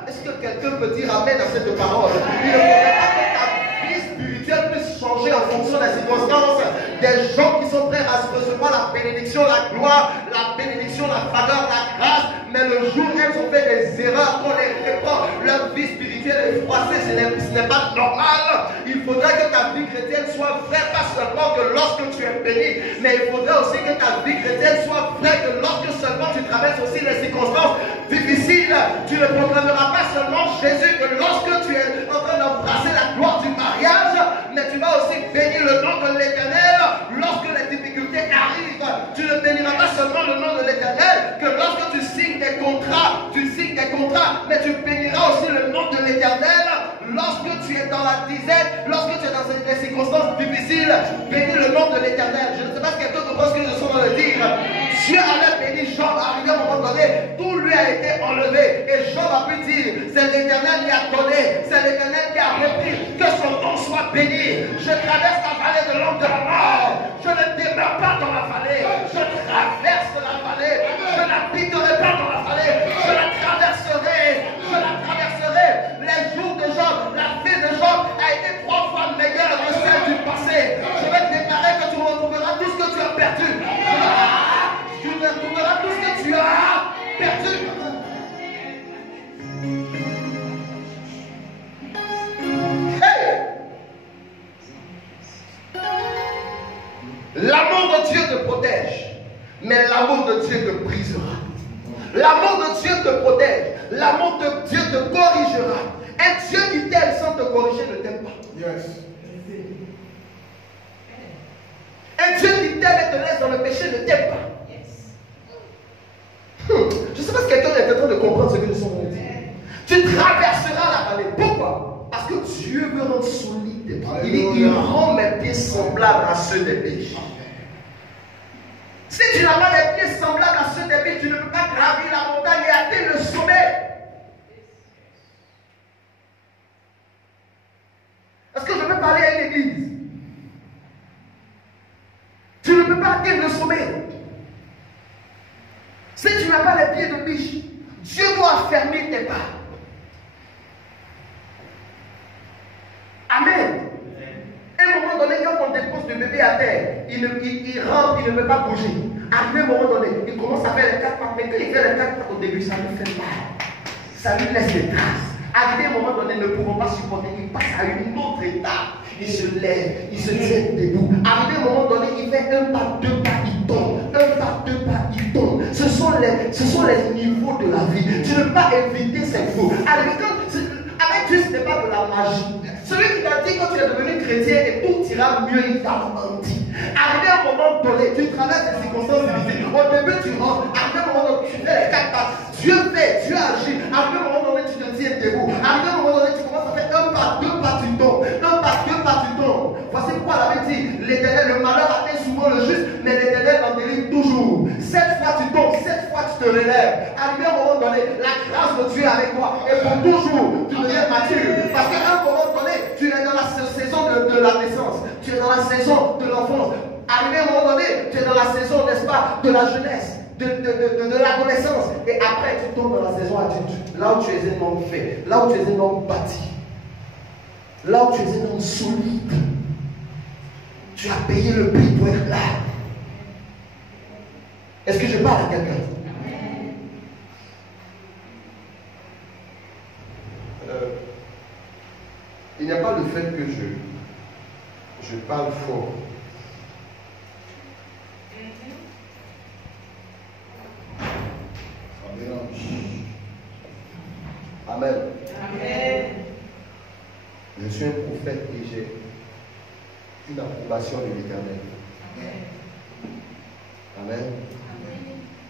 Est-ce que quelqu'un peut dire amen à cette parole? Il ne faudrait pas que ta vie spirituelle puisse changer en fonction des circonstances. Des gens qui sont prêts à recevoir la bénédiction, la gloire, la bénédiction, la faveur, la grâce, mais le jour où elles ont fait des erreurs, qu'on les reprend, leur vie spirituelle est froissée, ce n'est pas normal. Il faudrait que ta vie chrétienne soit vraie, pas seulement que lorsque tu es béni, mais il faudrait aussi que ta vie chrétienne soit vraie, que lorsque seulement tu traverses aussi les circonstances difficiles, tu ne proclameras pas seulement Jésus, que lorsque tu es en train d'embrasser la gloire du mariage, mais tu vas aussi bénir le nom de l'Éternel. Lorsque les difficultés arrivent, tu ne béniras pas seulement le nom de l'Éternel, que lorsque tu signes des contrats, mais tu béniras aussi le nom de l'Éternel. Lorsque tu es dans la disette, lorsque tu es dans des circonstances difficiles, bénis le nom de l'Éternel. Je ne sais pas si quelqu'un comprend ce que je suis en train de dire. Dieu avait béni Job, arrivé à un moment donné, tout lui a été enlevé. Et Job a pu dire, c'est l'Éternel qui a donné, c'est l'Éternel qui a repris, que son nom soit béni. Je traverse la vallée de l'ombre de la mort. Je ne demeure pas dans la vallée, je traverse la vallée. Je n'habiterai pas dans la vallée, je la traverserai. Les jours de Job, la vie de Job a été 3 fois meilleure que celle du passé. Je vais te déclarer que tu retrouveras tout ce que tu as perdu. Tu retrouveras tout ce que tu as perdu. Hey! L'amour de Dieu te protège, mais l'amour de Dieu te brisera. L'amour de Dieu te protège, l'amour de Dieu te corrigera. Un Dieu qui t'aime sans te corriger ne t'aime pas. Yes. Un Dieu qui t'aime et te laisse dans le péché ne t'aime pas. Yes. Je ne sais pas si quelqu'un est en train de comprendre ce que nous sommes en train de dire. Tu traverseras la vallée. Pourquoi? Parce que Dieu veut rendre solide tes pieds. Il dit, il rend mes pieds semblables à ceux des péchés. Si tu n'as pas des pieds semblables à ceux des pieds, tu ne peux pas gravir la montagne et atteindre le ne peux pas atteindre le sommet. Si tu n'as pas les pieds de biche, Dieu doit fermer tes pas. Amen. À un moment donné, quand on dépose le bébé à terre, il rentre, il ne peut pas bouger. À un moment donné, il commence à faire les 4 pas. Mais quand il fait les 4 pas au début, ça lui fait mal. Ça lui laisse des traces. À un moment donné, ne pouvons pas supporter, il passe à une autre étape. Il se lève, il se tient debout. À un moment donné, il fait un pas, 2 pas, il tombe. Un pas, 2 pas, il tombe. Ce sont les niveaux de la vie. Tu ne peux pas éviter ces niveaux. Avec Dieu, ce n'est pas de la magie. Celui qui t'a dit quand tu es devenu chrétien et tout ira mieux, il t'a menti. Arrivé à un moment donné, tu traverses des circonstances difficiles. Au début, tu rentres. Arrivé à un moment donné, tu fais les 4 pas. Dieu fait, Dieu agit. Arrivé à un moment donné, tu te tiens debout. Arrivé à un moment donné, tu commences à faire un pas, 2 pas, tu tombes. Un pas, 2 pas, tu tombes. Voici pourquoi elle avait dit l'Éternel, le malheur atteint souvent le juste, mais l'Éternel en délivre toujours. 7 fois tu tombes, 7 fois tu te relèves. Arrivé à un moment donné, la grâce de Dieu est avec toi. Et pour toujours, tu deviens mature. Parce qu'à un moment donné, tu es dans la saison de la naissance. Tu es dans la saison de l'enfance. Arrivé à un moment donné, tu es dans la saison, n'est-ce pas, de la jeunesse, de l'adolescence. Et après, tu tombes dans la saison adulte. Là où tu es un homme fait, là où tu es un homme bâti, là où tu es un homme solide. Tu as payé le prix pour être là. Est-ce que je parle à quelqu'un? Il n'y a pas le fait que je parle fort. Amen. Amen. Je suis un prophète et j'ai une approbation de l'Éternel. Amen.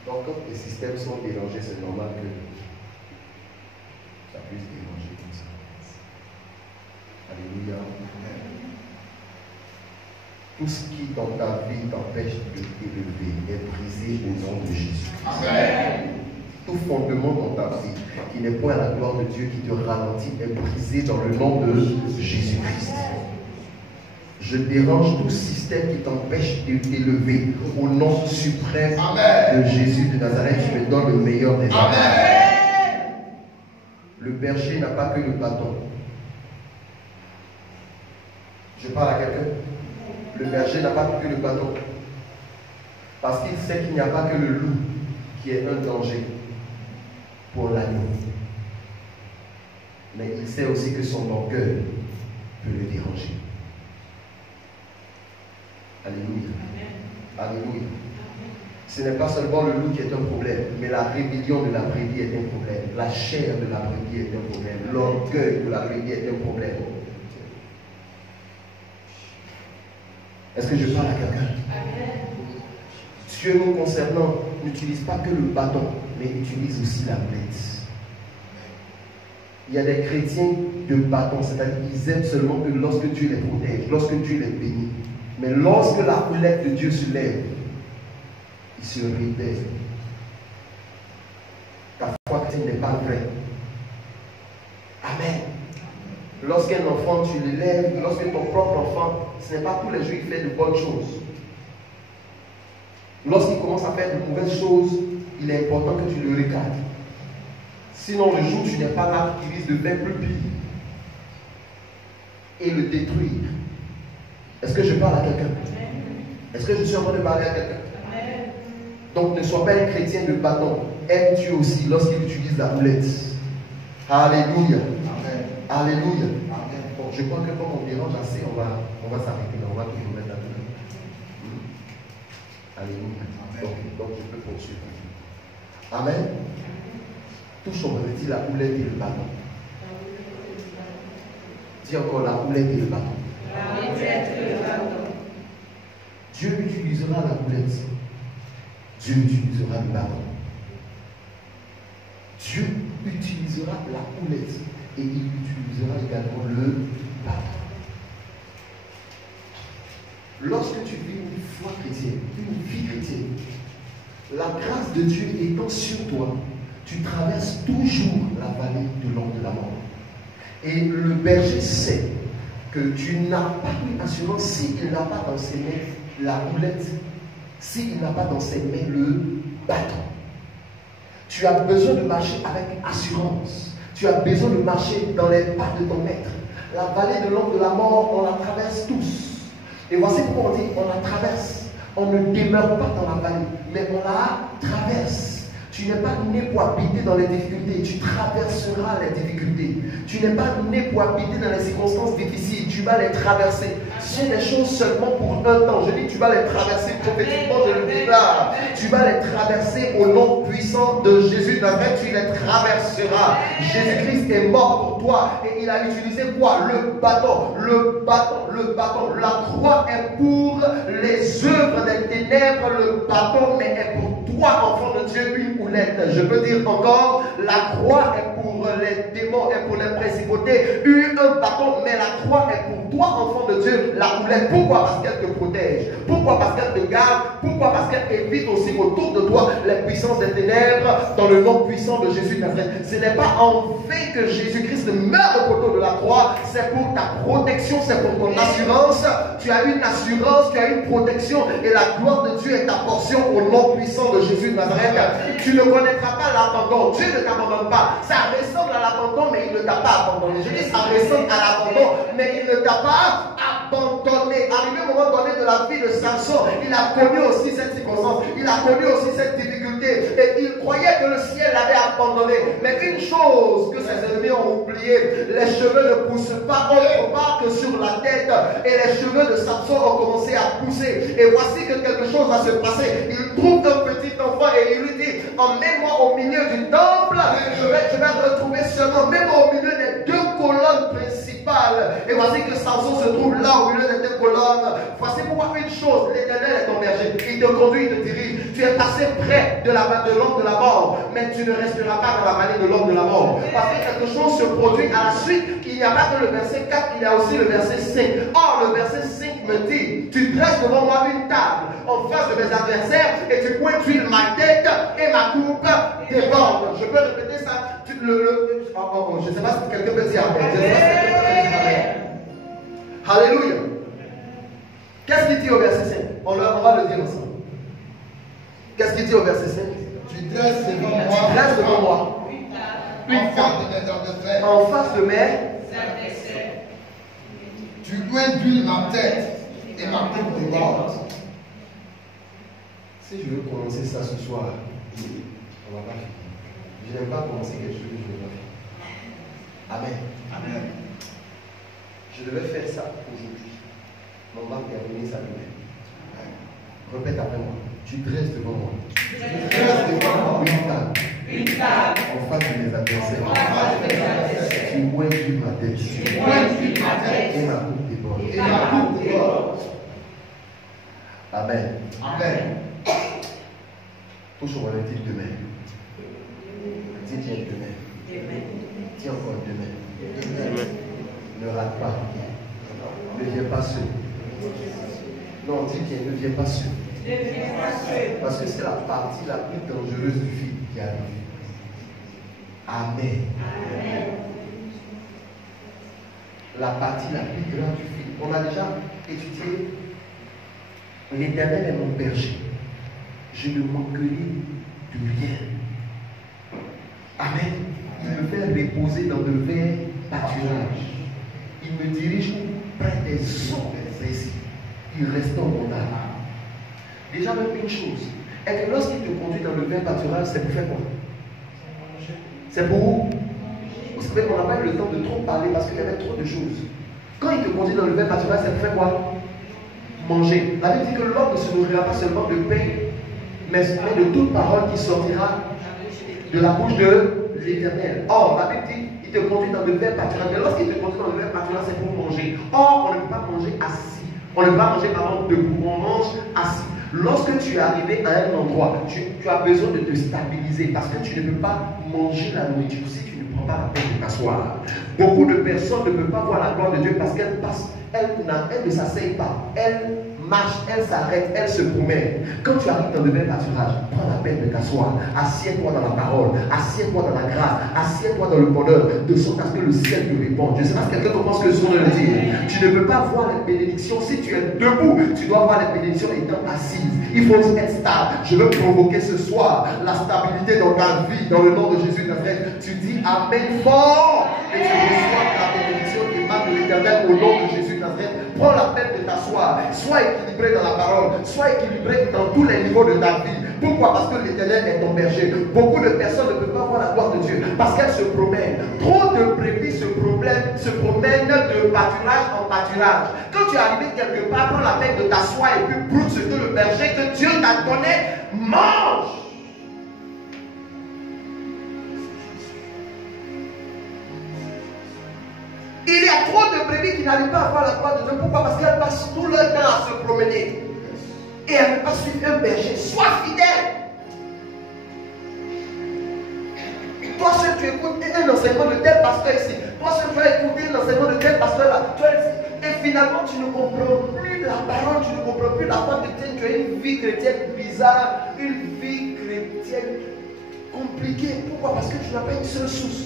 Donc quand les systèmes sont dérangés, c'est normal que ça puisse déranger comme ça. Alléluia. Tout ce qui dans ta vie t'empêche de t'élever est brisé au nom de Jésus. Amen. Tout fondement dans ta vie qui n'est point à la gloire de Dieu, qui te ralentit, est brisé dans le nom de Jésus-Christ. Je dérange tout système qui t'empêche de t'élever au nom suprême de Jésus de Nazareth. Tu me donnes le meilleur des hommes. Le berger n'a pas que le bâton. Je parle à quelqu'un. Le berger n'a pas que le bâton. Parce qu'il sait qu'il n'y a pas que le loup qui est un danger pour l'agneau. Mais il sait aussi que son orgueil peut le déranger. Alléluia. Alléluia. Ce n'est pas seulement le loup qui est un problème, mais la rébellion de la brebis est un problème. La chair de la brebis est un problème. L'orgueil de la brebis est un problème. Est-ce que je parle à quelqu'un? Dieu nous concernant n'utilise pas que le bâton, mais utilise aussi la houlette. Il y a des chrétiens de bâton, c'est-à-dire qu'ils aiment seulement que lorsque Dieu les protège, lorsque Dieu les bénit. Mais lorsque la houlette de Dieu se lève, il se rebelle. Ta foi chrétienne n'est pas vraie. Amen. Lorsqu'un enfant, tu l'élèves, lorsque ton propre enfant, ce n'est pas tous les jours qu'il fait de bonnes choses. Lorsqu'il commence à faire de mauvaises choses, il est important que tu le recadres. Sinon, le jour où tu n'es pas là, il risque de faire plus pire et le détruire. Est-ce que je parle à quelqu'un? Est-ce que je suis en train de parler à quelqu'un? Donc, ne sois pas un chrétien de bâton. Aime Dieu aussi lorsqu'il utilise la houlette. Alléluia. Alléluia. Bon, je crois que comme on dérange assez, on va s'arrêter. On va toujours mettre la main. Alléluia. Donc, je peux poursuivre. Amen. Touche on me dit la houlette et le bâton. Dis encore la houlette et le bâton. Dieu utilisera la houlette. Dieu utilisera le bâton. Dieu utilisera la houlette et il utilisera également le bâton. Lorsque tu vis une foi chrétienne, une vie chrétienne, la grâce de Dieu étant sur toi, tu traverses toujours la vallée de l'ombre de la mort. Et le berger sait que tu n'as pas une assurance s'il n'a pas dans ses mains la houlette s'il n'a pas dans ses mains le bâton. Tu as besoin de marcher avec assurance. Tu as besoin de marcher dans les pas de ton maître. La vallée de l'ombre de la mort, on la traverse tous. Et voici pourquoi on dit, on la traverse. On ne demeure pas dans la vallée, mais on la traverse. Tu n'es pas né pour habiter dans les difficultés, tu traverseras les difficultés. Tu n'es pas né pour habiter dans les circonstances difficiles, tu vas les traverser. Ce sont des choses seulement pour un temps. Je dis, tu vas les traverser prophétiquement, je le déclare. Tu vas les traverser au nom puissant de Jésus de Nazareth, tu les traverseras. Jésus-Christ est mort pour toi et il a utilisé quoi? Le bâton, le bâton, le bâton. La croix est pour les œuvres des ténèbres, le bâton, mais est pour toi, enfant de Dieu, une houlette. Je peux dire encore, la croix est pour les démons, est pour les principautés, un bâton, mais la croix est pour toi, enfant de Dieu, la houlette. Pourquoi? Parce qu'elle te protège. Pourquoi? Parce qu'elle te garde. Pourquoi? Parce qu'elle évite aussi autour de toi les puissances des ténèbres dans le nom puissant de Jésus de Nazareth. Ce n'est pas en vain que Jésus-Christ meurt au poteau de la croix, c'est pour ta protection, c'est pour ton assurance. Tu as une assurance, tu as une protection et la gloire de Dieu est ta portion au nom puissant de Jésus de Nazareth. Tu ne connaîtras pas l'abandon. Dieu ne t'abandonne pas. Ça ressemble à l'abandon, mais il ne t'a pas abandonné. Je dis, ça ressemble à l'abandon, mais il ne t'a pas abandonné. Arrivé au moment donné de la vie de Samson, il a connu aussi cette circonstance. Il a connu aussi cette difficulté. Et il croyait que le ciel l'avait abandonné. Mais une chose que ses ennemis ont oublié, les cheveux ne poussent pas autre part que sur la tête. Et les cheveux de Samson ont commencé à pousser. Et voici que quelque chose va se passer. Il trouve un petit enfant et il lui dit, emmène-moi au milieu du temple. Je vais retrouver seulement, même au milieu des deux colonnes principales. Et voici que Samson se trouve là au milieu des deux colonnes. Voici pourquoi une chose, l'Éternel est ton berger. Il te conduit, il te dirige. Tu es passé près de l'ombre de la mort, mais tu ne resteras pas dans la vallée de l'ombre de la mort. Parce que quelque chose se produit à la suite. Il n'y a pas que le verset 4, il y a aussi le verset 5. Or, le verset 5 me dit, tu dresses devant moi une table en face de mes adversaires et tu pointes d'huile ma tête et ma coupe déborde. Je peux répéter ça? Je ne sais pas si quelqu'un peut dire amen. Alléluia. Qu'est-ce qu'il dit au verset 5? On va le dire ensemble. Qu'est-ce qu'il dit au verset 5? Tu dresses devant moi. Tu dresses devant moi. En face de mes adversaires. En face de mes adversaires. Tu pointes d'huile ma tête et ma coupe déborde. Si je veux prononcer ça ce soir, on va pas finir. Je n'aime pas prononcer quelque chose que je ne veux pas faire. Amen. Amen. Je devais faire ça aujourd'hui. Mais on va terminer ça demain. Répète après moi. Tu dresses devant moi. Tu dresses devant moi Une table. En face de mes adversaires. Tu pointes d'huile ma tête. Et ma coupe déborde. Amen. Amen. Touche au relatif demain. Dis bien demain. Dis encore demain. Ne rate pas. Ne viens pas seul. Non, dis bien, ne viens pas seul. Parce que c'est la partie la plus dangereuse du film qui arrive. Amen. La partie la plus grande du film. On a déjà étudié. L'Éternel est mon berger. Je ne manquerai de rien. Amen. Il me fait reposer dans de verts pâturages. Il me dirige près des eaux verséies. Il reste en mon âme. Déjà même une chose, est que lorsqu'il te conduit dans le vert pâturage, c'est pour faire quoi? C'est pour... Vous savez, on n'a pas eu le temps de trop parler parce qu'il y avait trop de choses. Quand il te conduit dans le vert pâturage, c'est pour faire quoi? Manger. La Bible dit que l'homme ne se nourrira pas seulement de pain, mais de toute parole qui sortira de la bouche de l'Éternel. Or, la Bible dit, il te conduit dans le vert pâturage. Mais lorsqu'il te conduit dans le vert pâturage, c'est pour manger. Or, on ne peut pas manger assis. On ne peut pas manger avant debout. On mange assis. Lorsque tu es arrivé à un endroit, tu as besoin de te stabiliser parce que tu ne peux pas manger la nourriture si tu ne prends pas la peine de t'asseoir. Beaucoup de personnes ne peuvent pas voir la gloire de Dieu parce qu'elles passent elle ne s'asseye pas. Elle marche, elle s'arrête, elle se promène. Quand tu arrives dans le même pâturage, prends la peine de t'asseoir. Assieds-toi dans la parole, assieds-toi dans la grâce, assieds-toi dans le bonheur, de sorte à ce que le ciel te réponde. Je ne sais pas si quelqu'un comprend ce que je suis en train de dire. Tu ne peux pas voir les bénédictions si tu es debout. Tu dois voir les bénédictions étant assise. Il faut être stable. Je veux provoquer ce soir la stabilité dans ta vie, dans le nom de Jésus de Nazareth. Tu dis Amen fort et tu reçois la bénédiction qui émane de l'Éternel au nom de Jésus de Nazareth. Prends la peine de t'asseoir. Sois équilibré dans la parole. Sois équilibré dans tous les niveaux de ta vie. Pourquoi? Parce que l'Éternel est ton berger. Beaucoup de personnes ne peuvent pas voir la gloire de Dieu parce qu'elles se promènent. Trop de brebis se promènent de pâturage en pâturage. Quand tu es arrivé quelque part, prends la peine de t'asseoir et puis brûle ce que le berger que Dieu t'a donné mange. Il y a trop de brebis qui n'arrivent pas à voir la gloire de Dieu. Pourquoi? Parce qu'elles passent tout leur temps à se promener. Et elles ne peuvent pas suivre un berger. Sois fidèle. Toi seul tu écoutes un enseignement de tel pasteur ici. Toi seul tu vas écouter un enseignement de tel pasteur là. Et finalement tu ne comprends plus la parole, tu ne comprends plus la foi chrétienne. Tu as une vie chrétienne bizarre, une vie chrétienne compliquée. Pourquoi? Parce que tu n'as pas une seule source.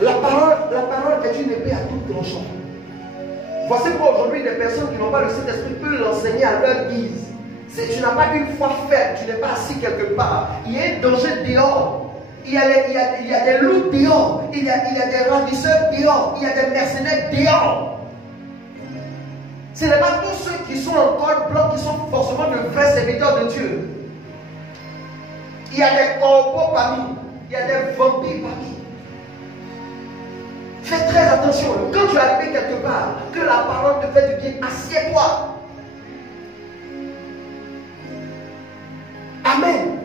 La parole est une épée à tout tranchant. Voici pourquoi aujourd'hui des personnes qui n'ont pas le Saint-Esprit peuvent l'enseigner à leur guise. Si tu n'as pas une foi ferme, tu n'es pas assis quelque part, il y a un danger dehors. Il y a des loups dehors. Il y a des ravisseurs dehors. Il y a des mercenaires dehors. Ce n'est pas tous ceux qui sont en col blanc qui sont forcément de vrais serviteurs de Dieu. Il y a des corbeaux parmi. Il y a des vampires parmi. Fais très attention. Quand tu es arrivé quelque part, que la parole te fait du bien, assieds-toi. Amen.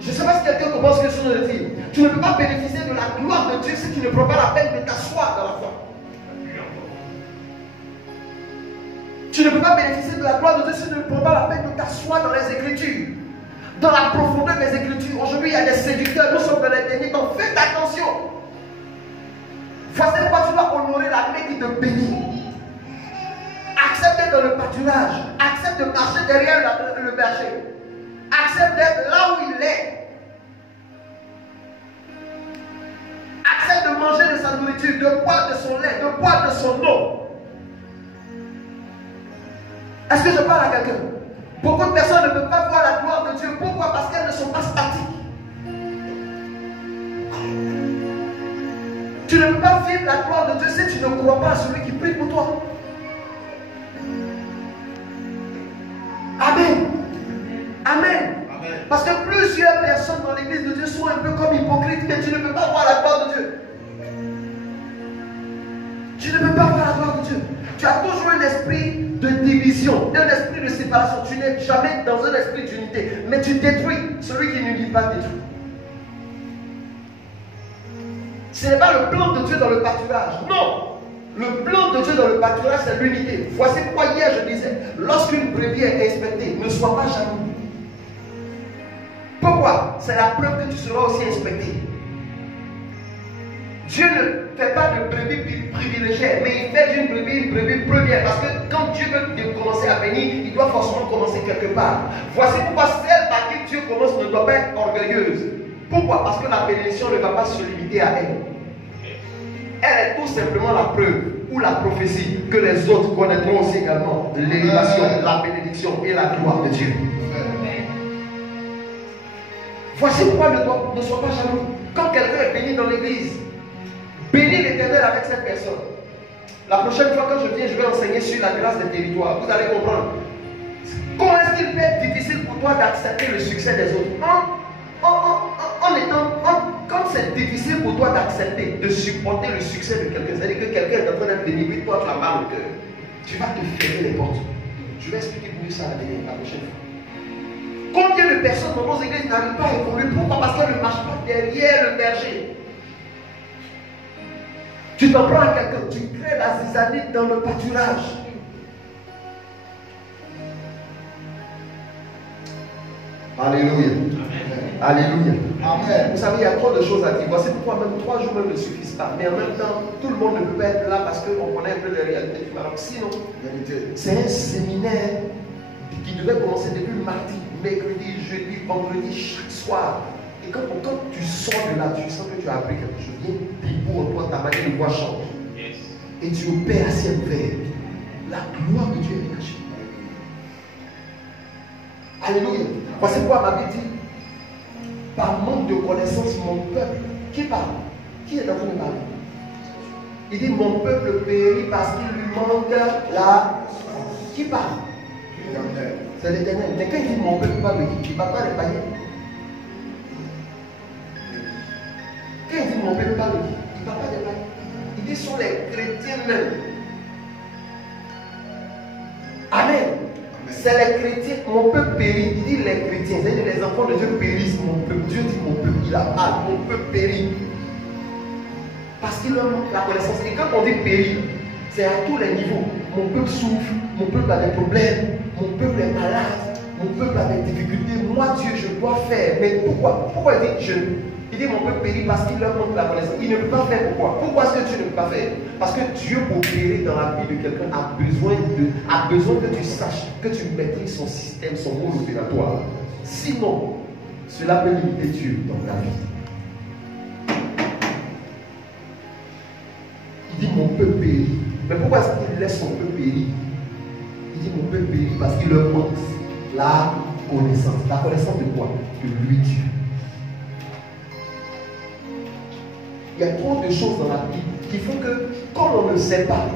Je ne sais pas si quelqu'un comprend ce que je suis en train de dire. Tu ne peux pas bénéficier de la gloire de Dieu si tu ne prends pas la peine de t'asseoir dans la foi. Tu ne peux pas bénéficier de la gloire de Dieu si tu ne prends pas la peine de t'asseoir dans les Écritures. Dans la profondeur des Écritures. Aujourd'hui, il y a des séducteurs. Nous sommes dans les derniers temps. Faites attention. Voici pourquoi tu dois honorer la main qui te bénit. Accepte d'être dans le pâturage. Accepte de marcher derrière le berger. Accepte d'être là où il est. Accepte de manger de sa nourriture, de boire de son lait, de boire de son eau. Est-ce que je parle à quelqu'un? Beaucoup de personnes ne peuvent pas voir la gloire de Dieu. Pourquoi? Parce qu'elles ne sont pas statiques. Tu ne peux pas vivre la gloire de Dieu si tu ne crois pas à celui qui prie pour toi. Amen. Amen. Parce que plusieurs personnes dans l'église de Dieu sont un peu comme hypocrites, mais tu ne peux pas voir la gloire de Dieu. Tu ne peux pas voir la gloire de Dieu. Tu as toujours un esprit de division, un esprit de séparation. Tu n'es jamais dans un esprit d'unité, mais tu détruis. Celui qui n'unit pas détruit. Ce n'est pas le plan de Dieu dans le pâturage. Non. Le plan de Dieu dans le pâturage, c'est l'unité. Voici pourquoi hier je disais, lorsqu'une brebis est inspectée, ne sois pas jaloux. Pourquoi? C'est la preuve que tu seras aussi inspecté. Dieu ne fait pas de brebis privilégiée, mais il fait d'une brebis une brebis première. Parce que quand Dieu veut commencer à bénir, il doit forcément commencer quelque part. Voici pourquoi celle par qui Dieu commence ne doit pas être orgueilleuse. Pourquoi? Parce que la bénédiction ne va pas se limiter à elle. Elle est tout simplement la preuve ou la prophétie que les autres connaîtront aussi également de l'élévation, la bénédiction et la gloire de Dieu. Voici pourquoi ne sois pas jaloux. Quand quelqu'un est béni dans l'église, bénis l'Éternel avec cette personne. La prochaine fois quand je viens, je vais enseigner sur la grâce des territoires. Vous allez comprendre. Comment est-ce qu'il peut être difficile pour toi d'accepter le succès des autres? Quand c'est difficile pour toi d'accepter, de supporter le succès de quelqu'un, c'est-à-dire que quelqu'un est en train d'être béni, puis toi tu as mal au cœur, tu vas te fermer les portes. Je vais expliquer pour ça la prochaine fois. Combien de personnes dans nos églises n'arrivent pas à évoluer? Pourquoi? Parce qu'elles ne marchent pas derrière le berger. Tu t'en prends à quelqu'un, tu crées la zizanite dans le pâturage. Alléluia. Alléluia. Amen. Vous savez, il y a trop de choses à dire. Voici pourquoi même 3 jours même ne suffisent pas. Mais en même temps, tout le monde ne peut pas être là parce qu'on connaît un peu les réalités du Maroc. Sinon, c'est un séminaire qui devait commencer depuis mardi, mercredi, jeudi, vendredi, chaque soir. Et quand tu sors de là, tu sens que tu as appris quelque chose. Il y a un debout en toi, ta manière de voir change. Yes. Et tu opères à ciel ouvert. La gloire de Dieu est cachée. Alléluia. Voici pourquoi ma Bible dit, par manque de connaissance, mon peuple, qui parle? Qui est en train de parler? Il dit, mon peuple périt parce qu'il lui manque la... Qui parle? C'est l'Éternel. Mais quand il dit mon peuple parle, il ne parle pas des païens. Quand il dit mon peuple parle, il ne parle pas des païens. Il dit sur les chrétiens même. Amen. C'est les chrétiens, mon peuple périt. Il dit les chrétiens, c'est-à-dire les enfants de Dieu périssent. Mon peuple, Dieu dit mon peuple, il a mal, mon peuple périt. Parce qu'il a la connaissance. Et quand on dit périr, c'est à tous les niveaux. Mon peuple souffre, mon peuple a des problèmes, mon peuple est malade, mon peuple a des difficultés. Moi, Dieu, je dois faire. Mais pourquoi? Pourquoi il dit je? Il dit mon peuple périt parce qu'il leur manque la connaissance. Il ne peut pas faire pourquoi? Pourquoi est-ce que Dieu ne peut pas faire? Parce que Dieu, pour opérer dans la vie de quelqu'un, a besoin que tu saches, que tu maîtrises son système, son mode opératoire. Sinon, cela peut limiter Dieu dans ta vie. Il dit mon peuple périt. Mais pourquoi est-ce qu'il laisse son peuple périr? Il dit mon peuple périt parce qu'il leur manque la connaissance. La connaissance de quoi? De lui, Dieu. Il y a trop de choses dans la Bible qui font que, quand on ne sait pas,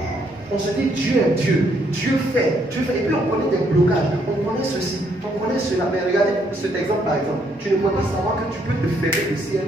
on se dit Dieu est Dieu, Dieu fait, et puis on connaît des blocages, on connaît ceci, on connaît cela. Mais regardez cet exemple par exemple, tu ne peux pas savoir que tu peux te fermer le ciel